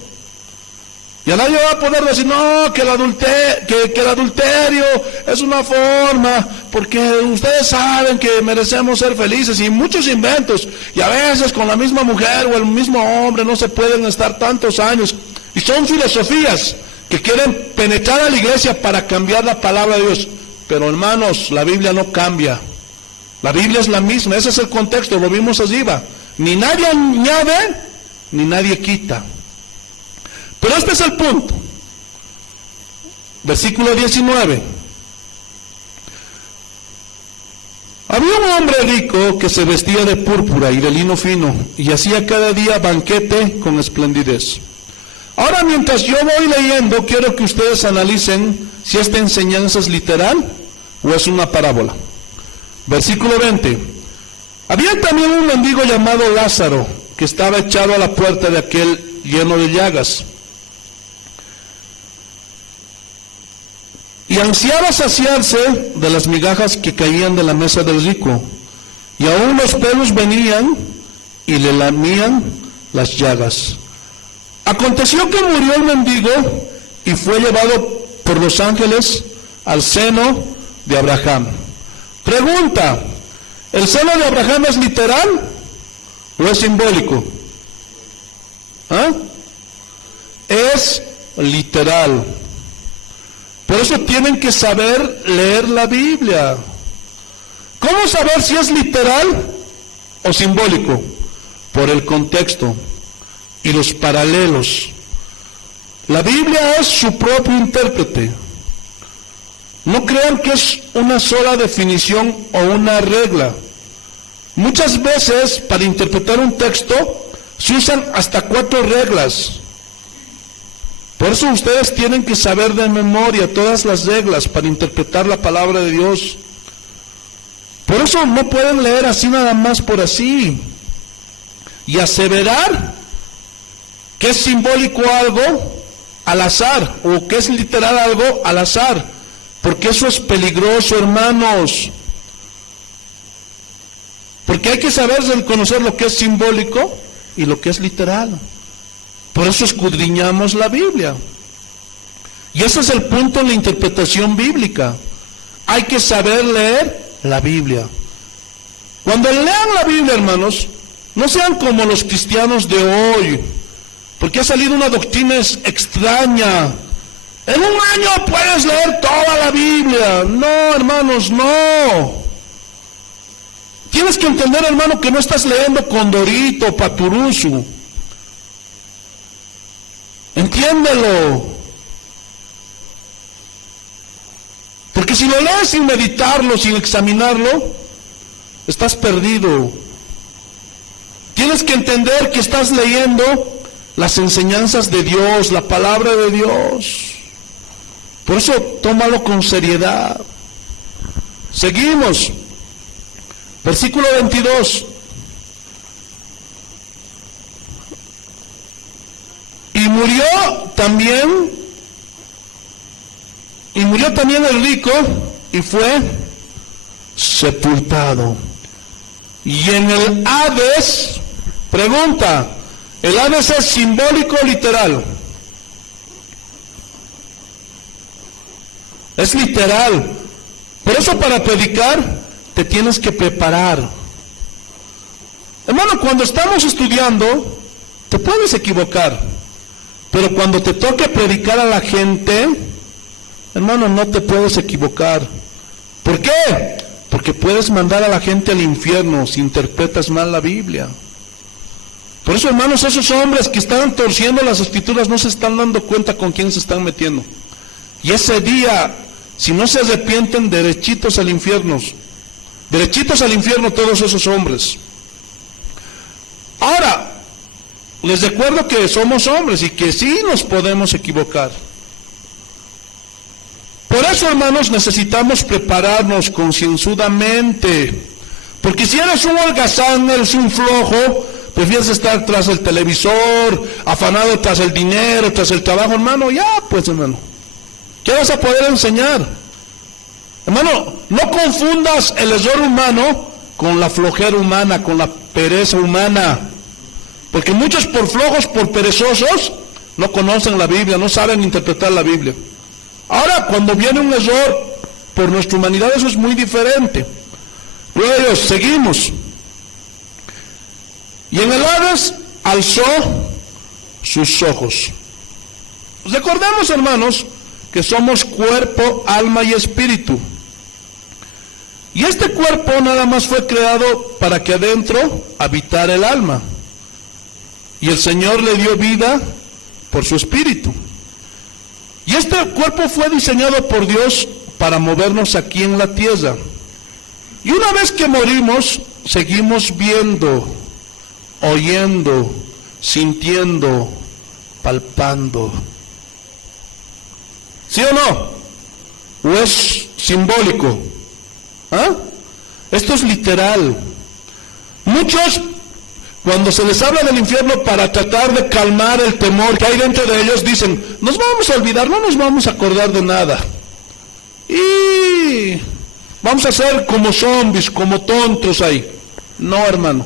Y a nadie va a poder decir, no, que el adulterio es una forma, porque ustedes saben que merecemos ser felices, y muchos inventos, y a veces con la misma mujer o el mismo hombre no se pueden estar tantos años, y son filosofías que quieren penetrar a la iglesia para cambiar la palabra de Dios. Pero hermanos, la Biblia no cambia, la Biblia es la misma, ese es el contexto, lo vimos arriba, ni nadie añade, ni nadie quita. Pero este es el punto. Versículo 19. Había un hombre rico que se vestía de púrpura y de lino fino y hacía cada día banquete con esplendidez. Ahora, mientras yo voy leyendo, quiero que ustedes analicen si esta enseñanza es literal o es una parábola. Versículo 20. Había también un mendigo llamado Lázaro que estaba echado a la puerta de aquel lleno de llagas. Y ansiaba saciarse de las migajas que caían de la mesa del rico, y aún los pelos venían y le lamían las llagas. Aconteció que murió el mendigo y fue llevado por los ángeles al seno de Abraham. Pregunta, ¿el seno de Abraham es literal o es simbólico? Es literal. Por eso tienen que saber leer la Biblia. ¿Cómo saber si es literal o simbólico? Por el contexto y los paralelos. La Biblia es su propio intérprete. No crean que es una sola definición o una regla. Muchas veces para interpretar un texto se usan hasta 4 reglas. Por eso ustedes tienen que saber de memoria todas las reglas para interpretar la palabra de Dios. Por eso no pueden leer así nada más por así. Y aseverar que es simbólico algo al azar, o que es literal algo al azar, porque eso es peligroso, hermanos. Porque hay que saber reconocer lo que es simbólico y lo que es literal. Por eso escudriñamos la Biblia. Y ese es el punto en la interpretación bíblica. Hay que saber leer la Biblia. Cuando lean la Biblia, hermanos, no sean como los cristianos de hoy, porque ha salido una doctrina extraña. En un año puedes leer toda la Biblia. No, hermanos, no. Tienes que entender, hermano, que no estás leyendo Condorito, Paturusu. Entiéndelo. Porque si lo lees sin meditarlo, sin examinarlo, estás perdido. Tienes que entender que estás leyendo las enseñanzas de Dios, la palabra de Dios. Por eso tómalo con seriedad. Seguimos. Versículo 22. Y murió también el rico y fue sepultado. Y en el Hades, pregunta, ¿el Hades es simbólico o literal? Es literal. Por eso para predicar te tienes que preparar. Hermano, cuando estamos estudiando, te puedes equivocar. Pero cuando te toque predicar a la gente, hermano, no te puedes equivocar. ¿Por qué? Porque puedes mandar a la gente al infierno si interpretas mal la Biblia. Por eso, hermanos, esos hombres que están torciendo las escrituras no se están dando cuenta con quién se están metiendo. Y ese día, si no se arrepienten, derechitos al infierno. Derechitos al infierno todos esos hombres. Ahora, les recuerdo que somos hombres y que sí nos podemos equivocar. Por eso, hermanos, necesitamos prepararnos concienzudamente. Porque si eres un holgazán, eres un flojo, prefieres estar tras el televisor, afanado tras el dinero, tras el trabajo, hermano, ya pues, hermano. ¿Qué vas a poder enseñar? Hermano, no confundas el error humano con la flojera humana, con la pereza humana. Porque muchos por flojos, por perezosos, no conocen la Biblia, no saben interpretar la Biblia. Ahora, cuando viene un error por nuestra humanidad, eso es muy diferente. Gloria a Dios, seguimos. Y en el Hades alzó sus ojos. Recordemos, hermanos, que somos cuerpo, alma y espíritu. Y este cuerpo nada más fue creado para que adentro habitara el alma. Y el Señor le dio vida por su espíritu. Y este cuerpo fue diseñado por Dios para movernos aquí en la tierra. Y una vez que morimos, seguimos viendo, oyendo, sintiendo, palpando. ¿Sí o no? ¿O es simbólico? ¿Ah? Esto es literal. Muchos, cuando se les habla del infierno para tratar de calmar el temor que hay dentro de ellos, dicen, nos vamos a olvidar, no nos vamos a acordar de nada. Y vamos a ser como zombies, como tontos ahí. No, hermano.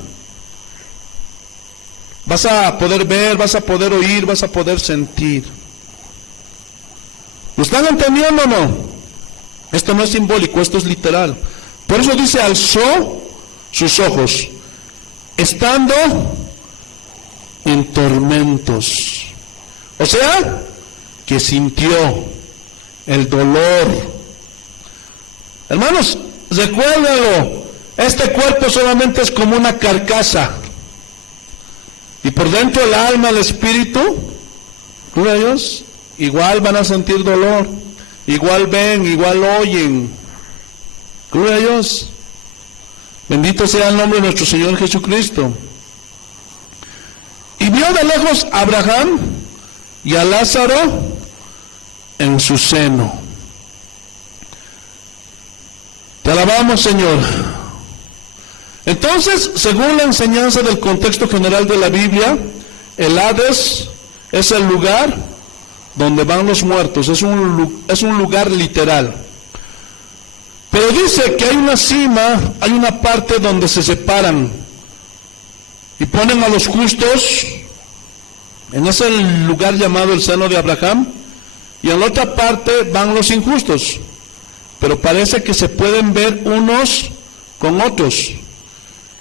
Vas a poder ver, vas a poder oír, vas a poder sentir. ¿Lo están entendiendo o no? Esto no es simbólico, esto es literal. Por eso dice, alzó sus ojos, estando en tormentos. O sea, que sintió el dolor. Hermanos, recuérdenlo, este cuerpo solamente es como una carcasa. Y por dentro el alma, el espíritu, gloria a Dios, igual van a sentir dolor, igual ven, igual oyen. Gloria a Dios. Bendito sea el nombre de nuestro Señor Jesucristo. Y vio de lejos a Abraham y a Lázaro en su seno. Te alabamos, Señor. Entonces, según la enseñanza del contexto general de la Biblia, el Hades es el lugar donde van los muertos, es un lugar literal. Pero dice que hay una cima, hay una parte donde se separan y ponen a los justos en ese lugar llamado el seno de Abraham, y en la otra parte van los injustos, pero parece que se pueden ver unos con otros.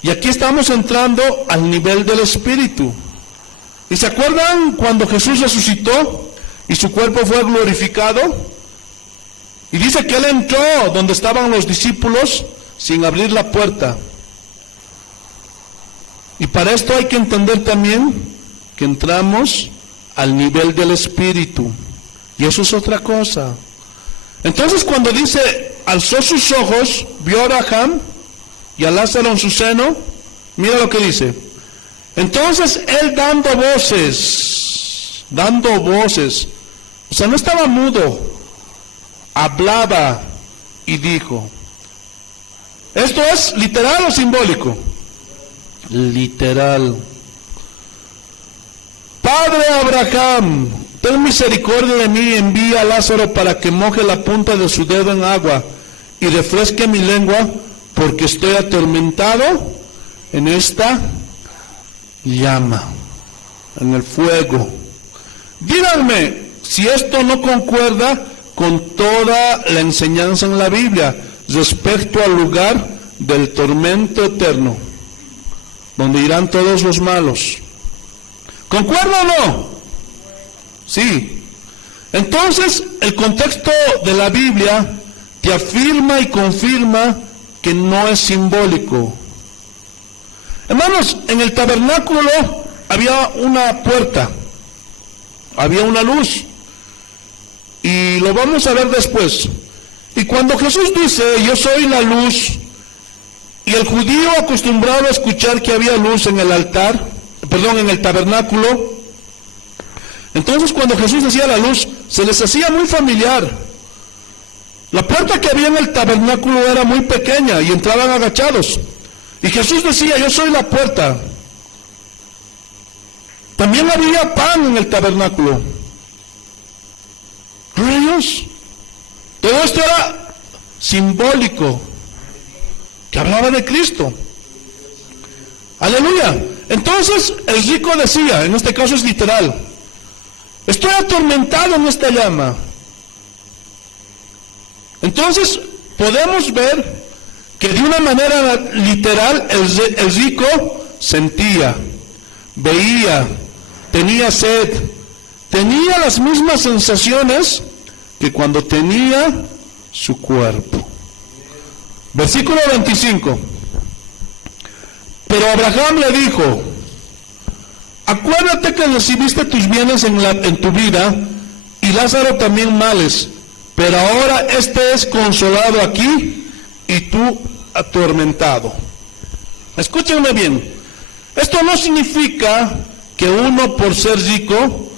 Y aquí estamos entrando al nivel del espíritu. ¿Y se acuerdan cuando Jesús resucitó y su cuerpo fue glorificado? Y dice que Él entró donde estaban los discípulos sin abrir la puerta. Y para esto hay que entender también que entramos al nivel del espíritu. Y eso es otra cosa. Entonces cuando dice, alzó sus ojos, vio a Abraham y a Lázaro en su seno, mira lo que dice. Entonces Él dando voces, o sea, no estaba mudo, hablaba y dijo. ¿Esto es literal o simbólico? Literal. Padre Abraham, ten misericordia de mí, envía a Lázaro para que moje la punta de su dedo en agua y refresque mi lengua, porque estoy atormentado en esta llama, en el fuego. Díganme si esto no concuerda con toda la enseñanza en la Biblia respecto al lugar del tormento eterno, donde irán todos los malos. ¿Concuerda o no? Sí. Entonces, el contexto de la Biblia te afirma y confirma que no es simbólico. Hermanos, en el tabernáculo había una puerta, había una luz, y lo vamos a ver después. Y cuando Jesús dice, yo soy la luz, y el judío acostumbrado a escuchar que había luz en el en el tabernáculo, entonces cuando Jesús decía la luz, se les hacía muy familiar. La puerta que había en el tabernáculo era muy pequeña y entraban agachados. Y Jesús decía, yo soy la puerta. También había pan en el tabernáculo. ¿Gloria a Dios? Todo esto era simbólico, que hablaba de Cristo. Aleluya. Entonces el rico decía, en este caso es literal, Estoy atormentado en esta llama. Entonces, podemos ver que de una manera literal el rico sentía, veía, tenía sed, tenía las mismas sensaciones que cuando tenía su cuerpo. Versículo 25. Pero Abraham le dijo: acuérdate que recibiste tus bienes en tu vida, y Lázaro también males, pero ahora este es consolado aquí y tú atormentado. Escúchenme bien, esto no significa que uno por ser rico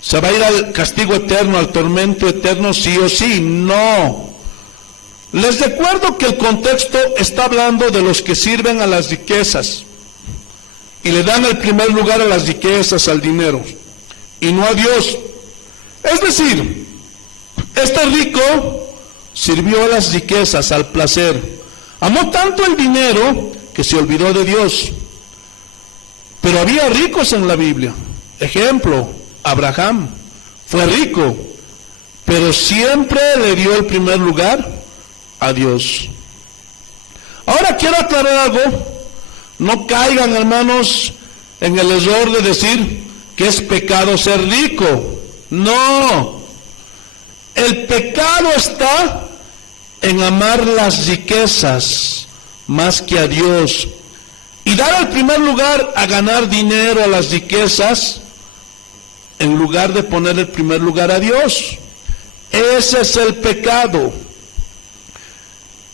se va a ir al castigo eterno, al tormento eterno sí o sí, no. Les recuerdo que el contexto está hablando de los que sirven a las riquezas y le dan el primer lugar a las riquezas, al dinero, y no a Dios. Es decir, este rico sirvió a las riquezas, al placer. Amó tanto el dinero que se olvidó de Dios. Pero había ricos en la Biblia. Ejemplo, Abraham fue rico, pero siempre le dio el primer lugar a Dios. Ahora quiero aclarar algo. No caigan, hermanos, en el error de decir que es pecado ser rico. No. El pecado está en amar las riquezas más que a Dios y dar el primer lugar a ganar dinero, a las riquezas, en lugar de poner el primer lugar a Dios. Ese es el pecado.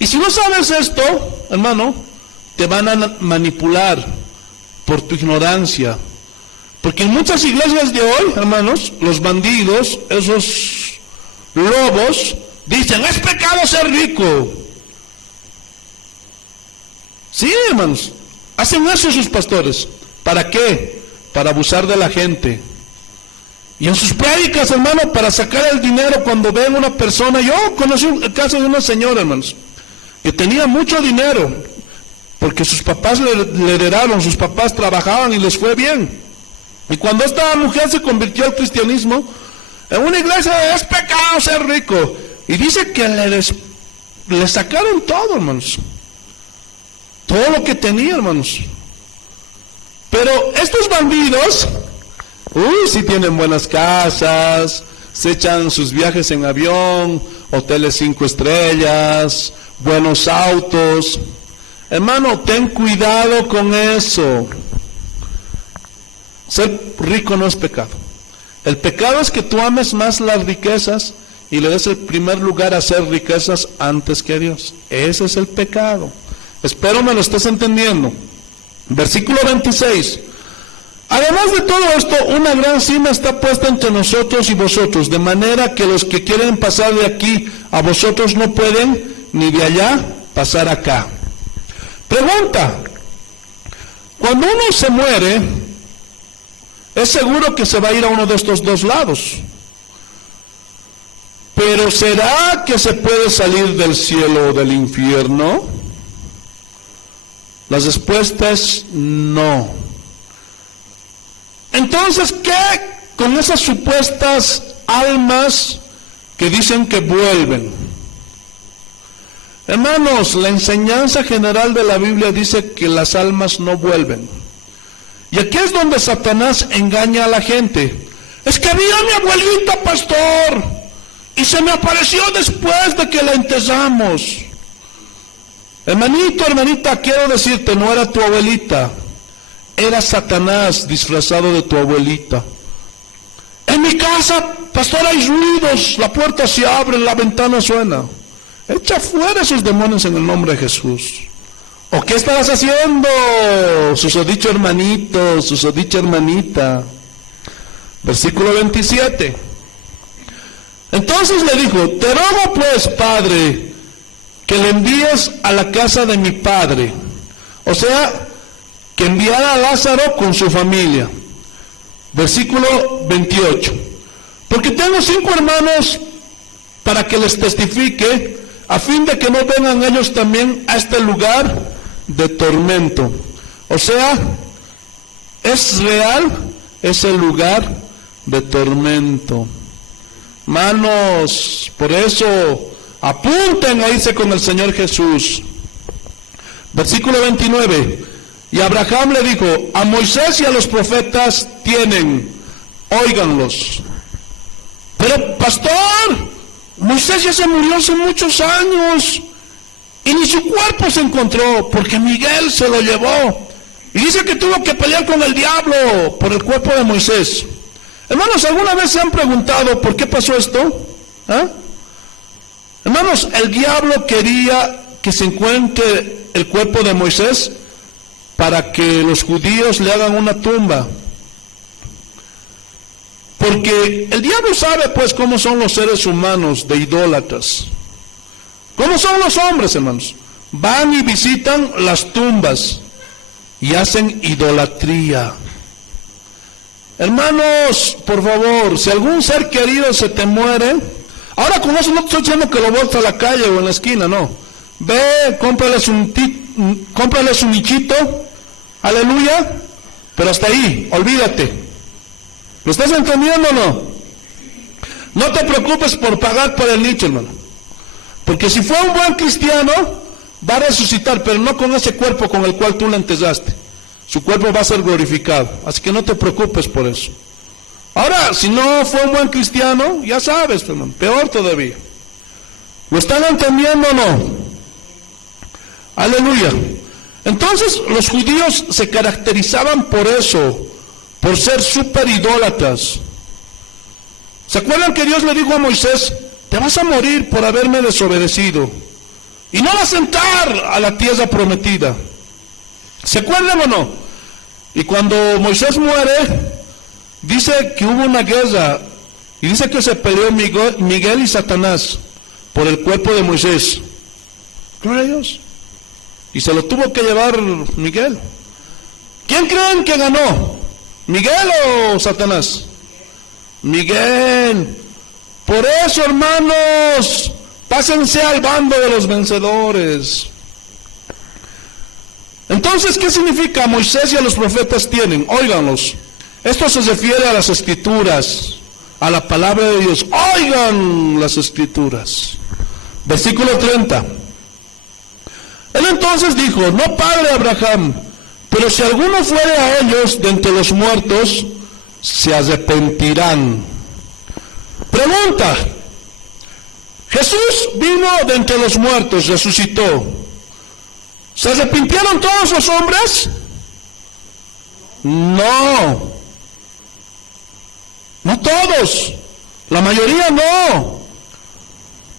Y si no sabes esto, hermano, te van a manipular por tu ignorancia. Porque en muchas iglesias de hoy, hermanos, los bandidos, esos lobos, dicen, es pecado ser rico. Sí, hermanos, hacen eso sus pastores. ¿Para qué? Para abusar de la gente. Y en sus prédicas, hermano, para sacar el dinero cuando ven una persona. Yo conocí el caso de una señora, hermanos, que tenía mucho dinero, porque sus papás le heredaron, sus papás trabajaban y les fue bien. Y cuando esta mujer se convirtió al cristianismo, en una iglesia es pecado ser rico. Y dice que le sacaron todo, hermanos. Todo lo que tenía, hermanos. Pero estos bandidos, sí tienen buenas casas, se echan sus viajes en avión, hoteles 5 estrellas, buenos autos. Hermano, ten cuidado con eso. Ser rico no es pecado. El pecado es que tú ames más las riquezas y le des el primer lugar a hacer riquezas antes que a Dios. Ese es el pecado. Espero me lo estés entendiendo. Versículo 26. Además de todo esto, una gran cima está puesta entre nosotros y vosotros, de manera que los que quieren pasar de aquí a vosotros no pueden, ni de allá pasar acá. Pregunta: cuando uno se muere, es seguro que se va a ir a uno de estos dos lados. Pero ¿será que se puede salir del cielo o del infierno? La respuesta es no. Entonces, ¿qué con esas supuestas almas que dicen que vuelven? Hermanos, la enseñanza general de la Biblia dice que las almas no vuelven. Y aquí es donde Satanás engaña a la gente. Es que vi a mi abuelita, pastor, y se me apareció después de que la enterramos. Hermanito, hermanita, quiero decirte, no era tu abuelita, era Satanás disfrazado de tu abuelita. En mi casa, pastor, hay ruidos, la puerta se abre, la ventana suena. Echa fuera esos demonios en el nombre de Jesús. ¿O qué estabas haciendo? Susodicho hermanito, susodicha hermanita. Versículo 27. Entonces le dijo: te ruego pues, Padre, que le envíes a la casa de mi padre. O sea, que enviara a Lázaro con su familia. Versículo 28. Porque tengo 5 hermanos para que les testifique, a fin de que no vengan ellos también a este lugar de tormento. O sea, es real, es el lugar de tormento. Hermanos, por eso apunten a irse con el Señor Jesús. Versículo 29. Y Abraham le dijo: a Moisés y a los profetas tienen, óiganlos. Pero pastor, Moisés ya se murió hace muchos años y ni su cuerpo se encontró porque Miguel se lo llevó. Y dice que tuvo que pelear con el diablo por el cuerpo de Moisés. Hermanos, ¿alguna vez se han preguntado por qué pasó esto? ¿Ah? Hermanos, el diablo quería que se encuentre el cuerpo de Moisés para que los judíos le hagan una tumba. Porque el diablo sabe pues cómo son los seres humanos de idólatras. ¿Cómo son los hombres, hermanos? Van y visitan las tumbas y hacen idolatría. Hermanos, por favor, si algún ser querido se te muere, ahora con eso no te estoy diciendo que lo botes a la calle o en la esquina, no. Ve, cómprales un nichito, aleluya, pero hasta ahí, olvídate. ¿Lo estás entendiendo o no? No te preocupes por pagar por el nicho, hermano. Porque si fue un buen cristiano, va a resucitar, pero no con ese cuerpo con el cual tú le enterraste. Su cuerpo va a ser glorificado. Así que no te preocupes por eso. Ahora, si no fue un buen cristiano, ya sabes, hermano, peor todavía. ¿Lo están entendiendo o no? Aleluya. Entonces, los judíos se caracterizaban por eso, por ser súper idólatras. ¿Se acuerdan que Dios le dijo a Moisés: te vas a morir por haberme desobedecido y no vas a entrar a la tierra prometida? ¿Se acuerdan o no? Y cuando Moisés muere, dice que hubo una guerra y dice que se peleó Miguel y Satanás por el cuerpo de Moisés. Gloria a Dios. Y se lo tuvo que llevar Miguel. ¿Quién creen que ganó? ¿Miguel o Satanás? Miguel. Por eso, hermanos, pásense al bando de los vencedores. Entonces, ¿qué significa Moisés y a los profetas tienen? Óiganlos. Esto se refiere a las escrituras, a la palabra de Dios. Oigan las escrituras. Versículo 30. Él entonces dijo: no, padre Abraham, pero si alguno fuere a ellos de entre los muertos, se arrepentirán. Pregunta: Jesús vino de entre los muertos, resucitó. ¿Se arrepintieron todos los hombres? No. No todos. La mayoría no.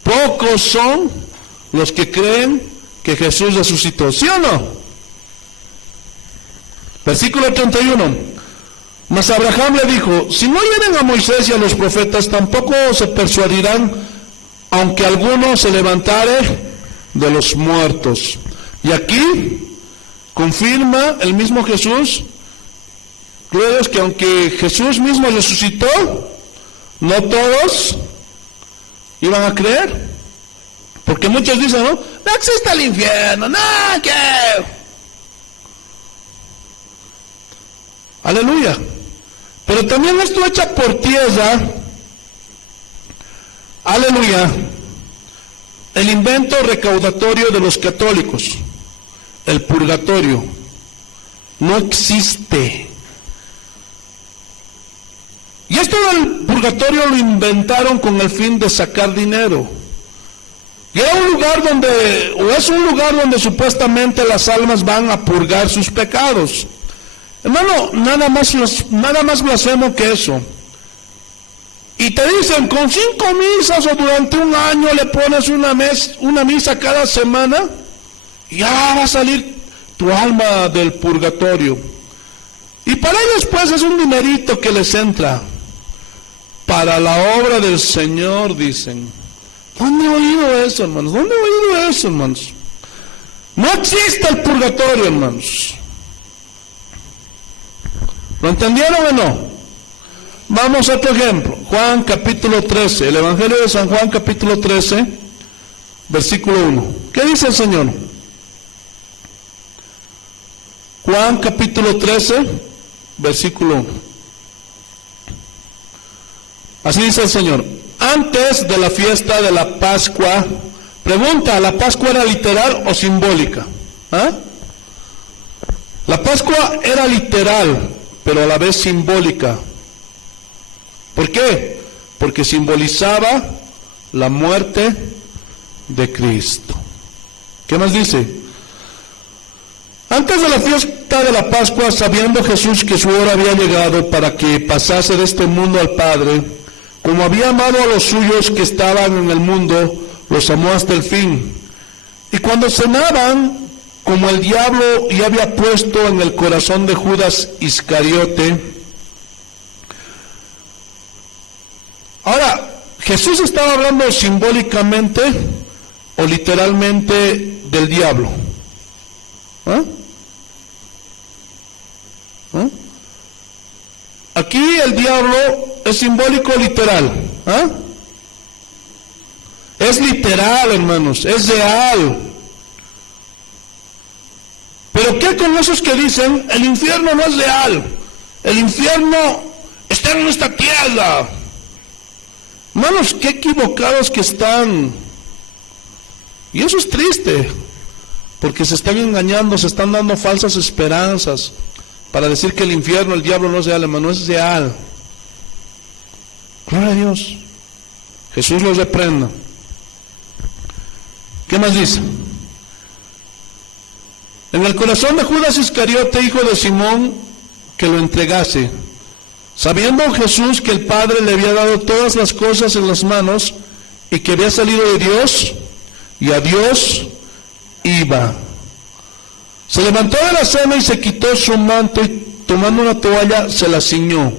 Pocos son los que creen que Jesús resucitó. ¿Sí o no? Versículo 31. Mas Abraham le dijo: si no oyeren a Moisés y a los profetas, tampoco se persuadirán, aunque alguno se levantare de los muertos. Y aquí confirma el mismo Jesús, que aunque Jesús mismo resucitó, no todos iban a creer. Porque muchos dicen: no existe el infierno, no, que... Aleluya. Pero también esto echa por tierra, aleluya, el invento recaudatorio de los católicos. El purgatorio no existe. Y esto del purgatorio lo inventaron con el fin de sacar dinero. Y era un lugar donde, o es un lugar donde supuestamente las almas van a purgar sus pecados. Hermano, nada más blasfemo que eso. Y te dicen: con 5 misas o durante un año le pones una misa cada semana, y ya va a salir tu alma del purgatorio. Y para ellos pues es un dinerito que les entra para la obra del Señor, dicen. ¿Dónde he oído eso, hermanos? ¿Dónde he oído eso, hermanos? No existe el purgatorio, hermanos. ¿Lo entendieron o no? Vamos a otro ejemplo. Juan capítulo 13, el Evangelio de San Juan capítulo 13, versículo 1. ¿Qué dice el Señor? Juan capítulo 13, versículo 1. Así dice el Señor. Antes de la fiesta de la Pascua, pregunta, ¿la Pascua era literal o simbólica? ¿Ah? La Pascua era literal, pero a la vez simbólica. ¿Por qué? Porque simbolizaba la muerte de Cristo. ¿Qué más dice? Antes de la fiesta de la Pascua, sabiendo Jesús que su hora había llegado para que pasase de este mundo al Padre, como había amado a los suyos que estaban en el mundo, los amó hasta el fin. Y cuando cenaban, como el diablo ya había puesto en el corazón de Judas Iscariote. Ahora, ¿Jesús estaba hablando simbólicamente o literalmente del diablo? ¿Ah? ¿Ah? Aquí el diablo es simbólico o literal. ¿Ah? Es literal, hermanos, es real. Pero ¿qué con esos que dicen, el infierno no es real? El infierno está en nuestra tierra. Hermanos, qué equivocados que están. Y eso es triste, porque se están engañando, se están dando falsas esperanzas para decir que el infierno, el diablo no es real, hermano, es real. Gloria a Dios. Jesús los reprenda. ¿Qué más dice? En el corazón de Judas Iscariote, hijo de Simón, que lo entregase, sabiendo Jesús que el Padre le había dado todas las cosas en las manos y que había salido de Dios y a Dios iba. Se levantó de la cena y se quitó su manto y tomando una toalla se la ciñó.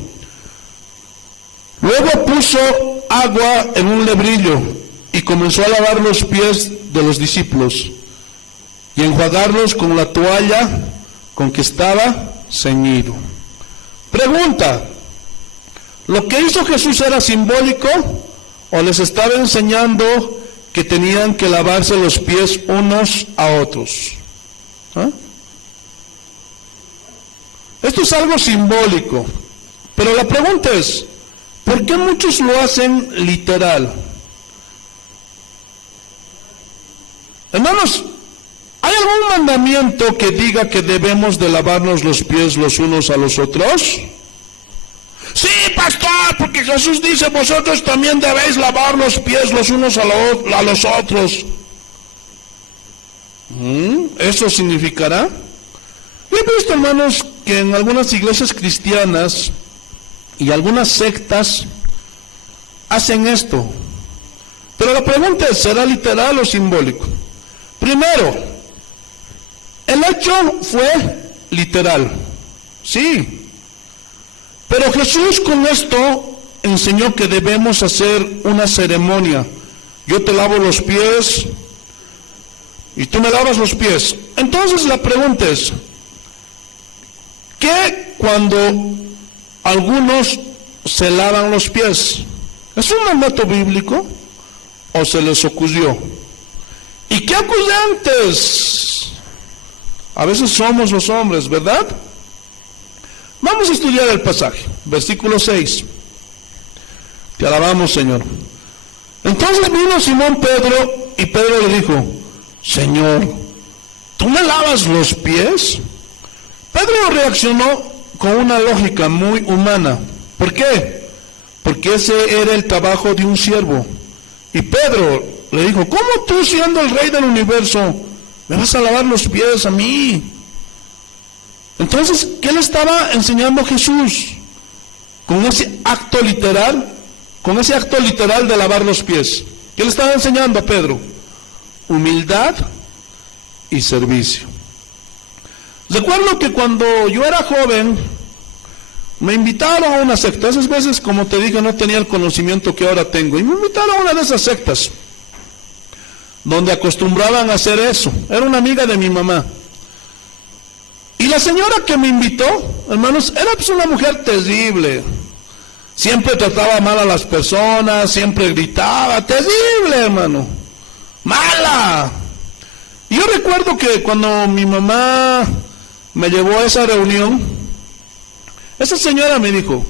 Luego puso agua en un lebrillo y comenzó a lavar los pies de los discípulos y enjuagarlos con la toalla con que estaba ceñido. Pregunta, ¿lo que hizo Jesús era simbólico o les estaba enseñando que tenían que lavarse los pies unos a otros? ¿Ah? Esto es algo simbólico, pero la pregunta es, ¿por qué muchos lo hacen literal? Hermanos, ¿hay algún mandamiento que diga que debemos de lavarnos los pies los unos a los otros? Sí, pastor, porque Jesús dice, vosotros también debéis lavar los pies los unos a los otros. ¿Eso significará? Yo he visto, hermanos, que en algunas iglesias cristianas y algunas sectas hacen esto. Pero la pregunta es, ¿será literal o simbólico? Primero, el hecho fue literal, sí. Pero Jesús con esto enseñó que debemos hacer una ceremonia. Yo te lavo los pies y tú me lavas los pies. Entonces la pregunta es, ¿qué cuando algunos se lavan los pies? ¿Es un mandato bíblico o se les ocurrió? ¿Y qué acusantes? A veces somos los hombres, ¿verdad? Vamos a estudiar el pasaje, versículo 6. Te alabamos, Señor. Entonces vino Simón Pedro y Pedro le dijo, Señor, ¿tú me lavas los pies? Pedro reaccionó con una lógica muy humana. ¿Por qué? Porque ese era el trabajo de un siervo. Y Pedro le dijo, ¿cómo tú siendo el rey del universo me vas a lavar los pies a mí? Entonces, ¿qué le estaba enseñando Jesús? Con ese acto literal, de lavar los pies. ¿Qué le estaba enseñando a Pedro? Humildad y servicio. Recuerdo que cuando yo era joven, me invitaron a una secta. Esas veces, como te dije, no tenía el conocimiento que ahora tengo. Y me invitaron a una de esas sectas, donde acostumbraban a hacer eso. Era una amiga de mi mamá. Y la señora que me invitó, hermanos, era pues una mujer terrible. Siempre trataba mal a las personas, siempre gritaba, terrible, hermano. Mala. Y yo recuerdo que cuando mi mamá me llevó a esa reunión, esa señora me dijo,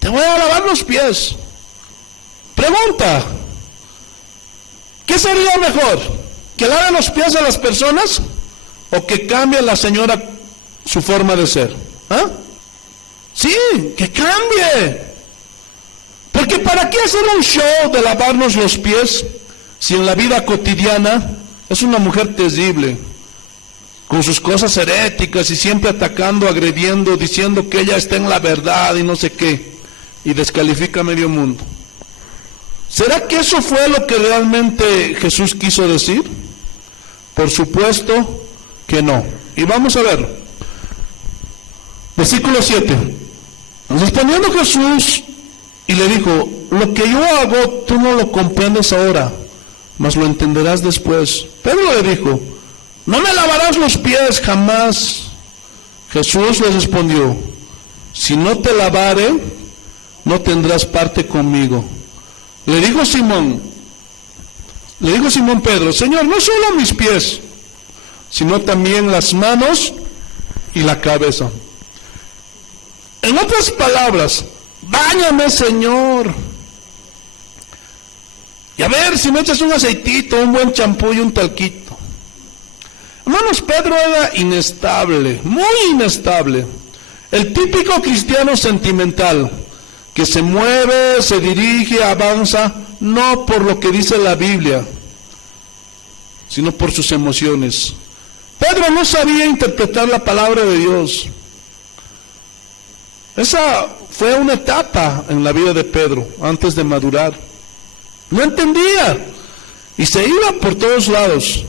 te voy a lavar los pies, Pregunta, ¿qué sería mejor? ¿Que lave los pies a las personas o que cambie la señora su forma de ser? ¿Ah? Sí, que cambie. Porque ¿para qué hacer un show de lavarnos los pies si en la vida cotidiana es una mujer terrible, con sus cosas heréticas y siempre atacando, agrediendo, diciendo que ella está en la verdad y no sé qué, y descalifica a medio mundo? ¿Será que eso fue lo que realmente Jesús quiso decir? Por supuesto que no. Y vamos a ver. Versículo 7. Respondiendo Jesús y le dijo: lo que yo hago tú no lo comprendes ahora, mas lo entenderás después. Pedro le dijo: no me lavarás los pies jamás. Jesús le respondió: si no te lavare, no tendrás parte conmigo. Le dijo Simón Pedro: Señor, no solo mis pies, sino también las manos y la cabeza. En otras palabras, báñame, Señor. Y a ver si me echas un aceitito, un buen champú y un talquito. Hermanos, Pedro era inestable, muy inestable. El típico cristiano sentimental, que se mueve, se dirige, avanza, no por lo que dice la Biblia, sino por sus emociones. Pedro no sabía interpretar la palabra de Dios. Esa fue una etapa en la vida de Pedro, antes de madurar. No entendía, y se iba por todos lados.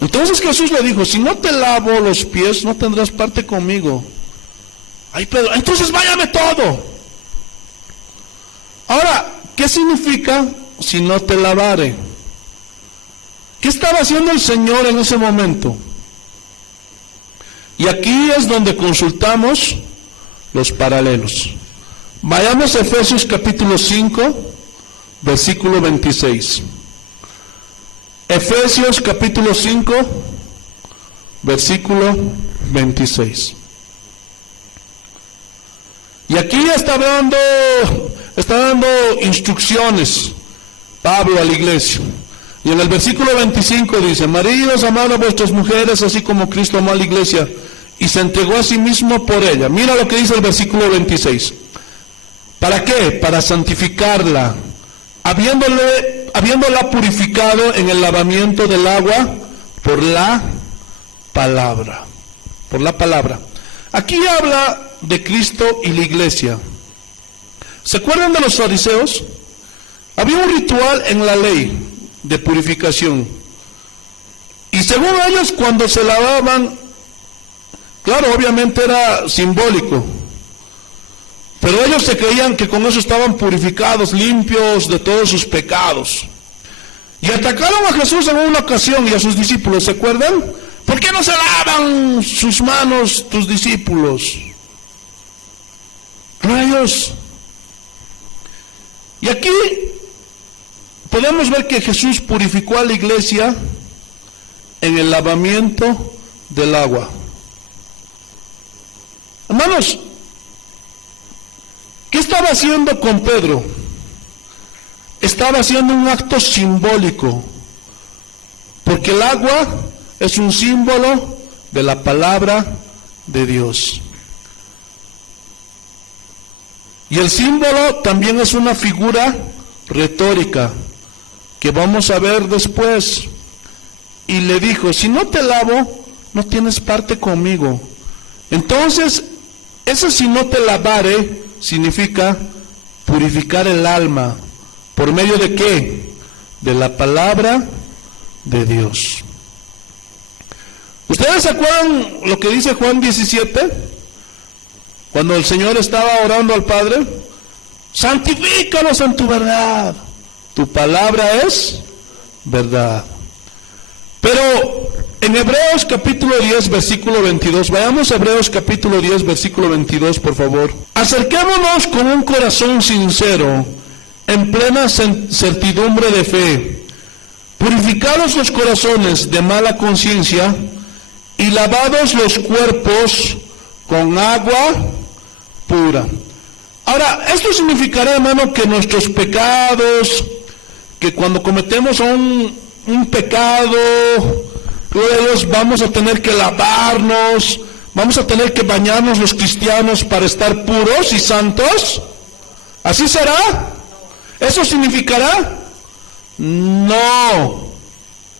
Entonces Jesús le dijo: si no te lavo los pies, no tendrás parte conmigo. Ay, Pedro, entonces váyame todo. Ahora, ¿qué significa si no te lavare? ¿Qué estaba haciendo el Señor en ese momento? Y aquí es donde consultamos los paralelos. Vayamos a Efesios capítulo 5, versículo 26. Efesios capítulo 5, versículo 26. Y aquí está dando instrucciones Pablo a la iglesia. Y en el versículo 25 dice: maridos, amad a vuestras mujeres, así como Cristo amó a la iglesia y se entregó a sí mismo por ella. Mira lo que dice el versículo 26. ¿Para qué? Para santificarla, habiéndola purificado en el lavamiento del agua por la palabra. Por la palabra. Aquí habla de Cristo y la iglesia. ¿Se acuerdan de los fariseos? Había un ritual en la ley de purificación. Y según ellos, cuando se lavaban, claro, obviamente era simbólico, pero ellos se creían que con eso estaban purificados, limpios de todos sus pecados. Y atacaron a Jesús en una ocasión y a sus discípulos, ¿se acuerdan? ¿Por qué no se lavan sus manos tus discípulos? Rayos. Y aquí podemos ver que Jesús purificó a la iglesia en el lavamiento del agua. Hermanos, ¿qué estaba haciendo con Pedro? Estaba haciendo un acto simbólico, porque el agua es un símbolo de la palabra de Dios. Y el símbolo también es una figura retórica que vamos a ver después. Y le dijo: si no te lavo, no tienes parte conmigo. Entonces, ese si no te lavare significa purificar el alma. ¿Por medio de qué? De la palabra de Dios. ¿Ustedes se acuerdan lo que dice Juan 17? Cuando el Señor estaba orando al Padre: santifícalos en tu verdad, tu palabra es verdad. Pero en Hebreos capítulo 10, versículo 22, vayamos a Hebreos capítulo 10, versículo 22, por favor. Acerquémonos con un corazón sincero, en plena certidumbre de fe, purificados los corazones de mala conciencia y lavados los cuerpos con agua pura. Ahora, esto significará, hermano, que nuestros pecados, que cuando cometemos un pecado, gloria a Dios, vamos a tener que lavarnos, vamos a tener que bañarnos los cristianos para estar puros y santos. ¿Así será? ¿Eso significará? No.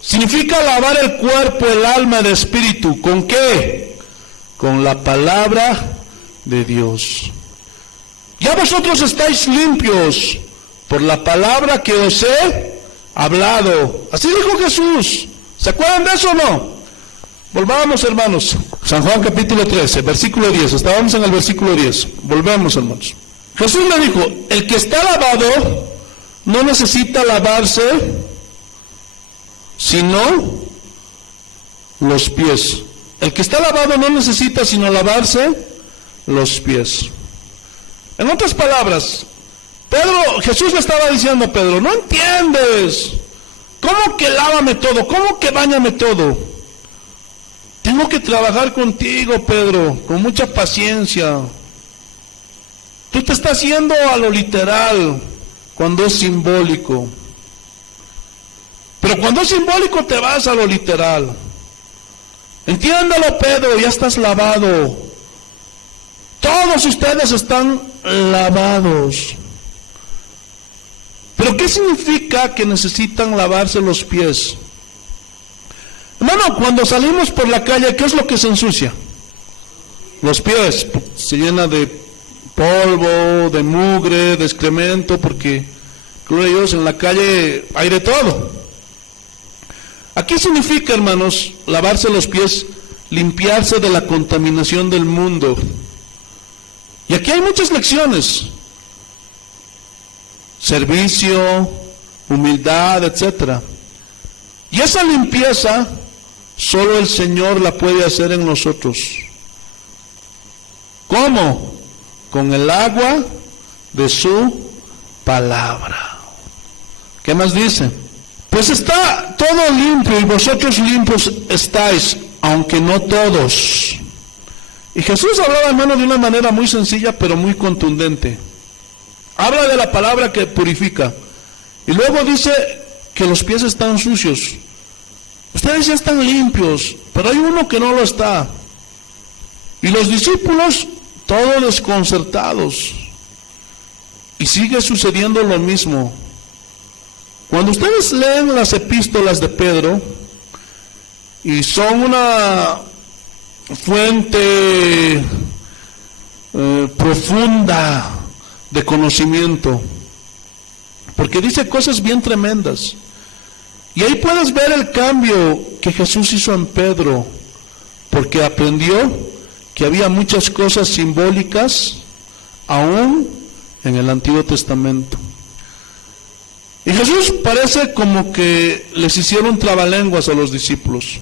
Significa lavar el cuerpo, el alma, el espíritu. ¿Con qué? Con la palabra de Dios. Ya vosotros estáis limpios por la palabra que os he hablado. Así dijo Jesús. ¿Se acuerdan de eso o no? Volvamos, hermanos. San Juan capítulo 13, versículo 10. Estábamos en el versículo 10. Volvemos, hermanos. Jesús le dijo, el que está lavado no necesita lavarse sino los pies. El que está lavado no necesita sino lavarse los pies. En otras palabras, Jesús le estaba diciendo a Pedro, no entiendes, ¿cómo que lávame todo? ¿Cómo que báñame todo? Tengo que trabajar contigo, Pedro, con mucha paciencia. Tú te estás yendo a lo literal cuando es simbólico. Pero cuando es simbólico te vas a lo literal. Entiéndalo, Pedro, ya estás lavado. Todos ustedes están lavados. ¿Pero qué significa que necesitan lavarse los pies? Hermano, cuando salimos por la calle, ¿qué es lo que se ensucia? Los pies. Se llena de polvo, de mugre, de excremento, porque, gloria a Dios, en la calle hay de todo. Aquí significa, hermanos, lavarse los pies, limpiarse de la contaminación del mundo. Y aquí hay muchas lecciones. Servicio, humildad, etc. Y esa limpieza, solo el Señor la puede hacer en nosotros. ¿Cómo? Con el agua de su palabra. ¿Qué más dice? Pues está todo limpio y vosotros limpios estáis, aunque no todos. Y Jesús hablaba, hermano, de una manera muy sencilla, pero muy contundente. Habla de la palabra que purifica. Y luego dice que los pies están sucios. Ustedes ya están limpios, pero hay uno que no lo está. Y los discípulos, todos desconcertados. Y sigue sucediendo lo mismo. Cuando ustedes leen las epístolas de Pedro, y son una fuente profunda de conocimiento, porque dice cosas bien tremendas, y ahí puedes ver el cambio que Jesús hizo en Pedro, porque aprendió que había muchas cosas simbólicas aún en el Antiguo Testamento. Y Jesús parece como que les hicieron trabalenguas a los discípulos,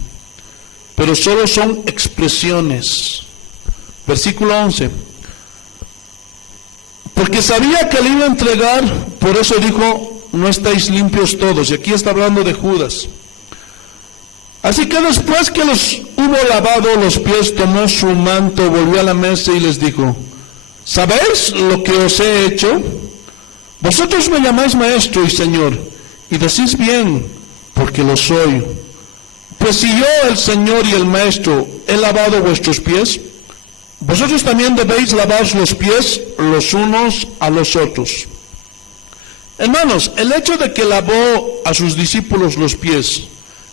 pero solo son expresiones. Versículo 11. Porque sabía que le iba a entregar, por eso dijo, no estáis limpios todos. Y aquí está hablando de Judas. Así que después que los hubo lavado los pies, tomó su manto, volvió a la mesa y les dijo, ¿sabéis lo que os he hecho? Vosotros me llamáis maestro y señor, y decís bien, porque lo soy. Pues si yo, el Señor y el Maestro, he lavado vuestros pies, vosotros también debéis lavaros los pies los unos a los otros. Hermanos, el hecho de que lavó a sus discípulos los pies,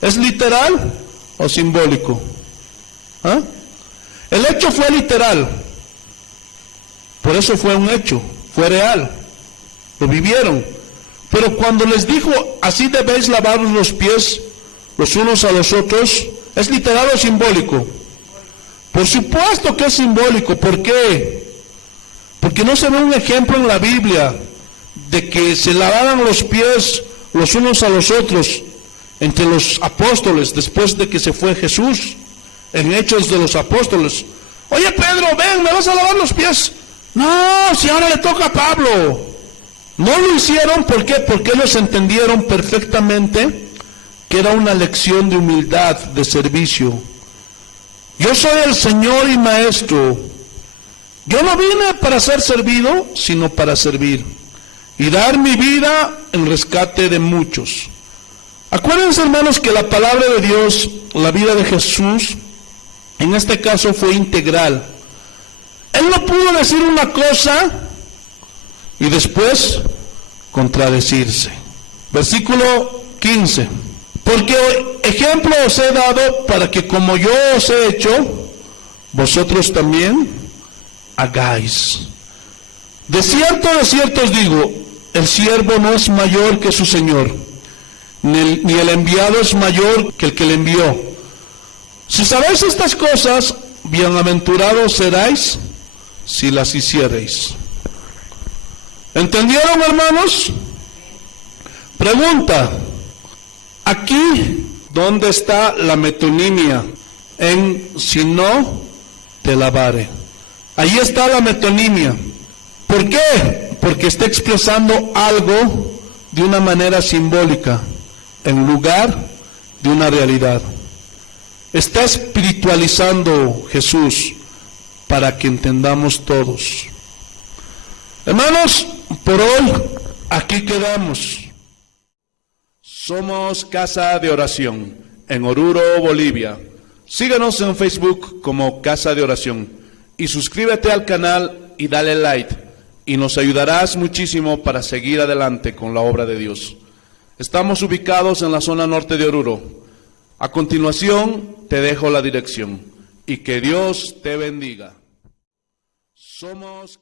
¿es literal o simbólico? ¿Ah? El hecho fue literal, por eso fue un hecho, fue real, lo vivieron. Pero cuando les dijo, así debéis lavaros los pies los unos a los otros, ¿es literal o simbólico? Por supuesto que es simbólico. ¿Por qué? Porque no se ve un ejemplo en la Biblia de que se lavaran los pies los unos a los otros entre los apóstoles después de que se fue Jesús, en Hechos de los Apóstoles. Oye, Pedro, ven, ¿me vas a lavar los pies? No, si ahora le toca a Pablo. No lo hicieron, ¿por qué? Porque ellos entendieron perfectamente que era una lección de humildad, de servicio. Yo soy el Señor y Maestro. Yo no vine para ser servido, sino para servir y dar mi vida en rescate de muchos. Acuérdense, hermanos, que la palabra de Dios, la vida de Jesús, en este caso fue integral. Él no pudo decir una cosa y después contradecirse. Versículo 15. Porque ejemplo os he dado para que como yo os he hecho, vosotros también hagáis. De cierto os digo, el siervo no es mayor que su Señor, ni el enviado es mayor que el que le envió. Si sabéis estas cosas, bienaventurados seráis si las hiciereis. ¿Entendieron, hermanos? Pregunta, aquí, ¿dónde está la metonimia? En si no te lavare. Ahí está la metonimia. ¿Por qué? Porque está expresando algo de una manera simbólica, en lugar de una realidad. Está espiritualizando Jesús para que entendamos todos. Hermanos, por hoy aquí quedamos. Somos Casa de Oración en Oruro, Bolivia. Síguenos en Facebook como Casa de Oración y suscríbete al canal y dale like y nos ayudarás muchísimo para seguir adelante con la obra de Dios. Estamos ubicados en la zona norte de Oruro. A continuación te dejo la dirección y que Dios te bendiga. Somos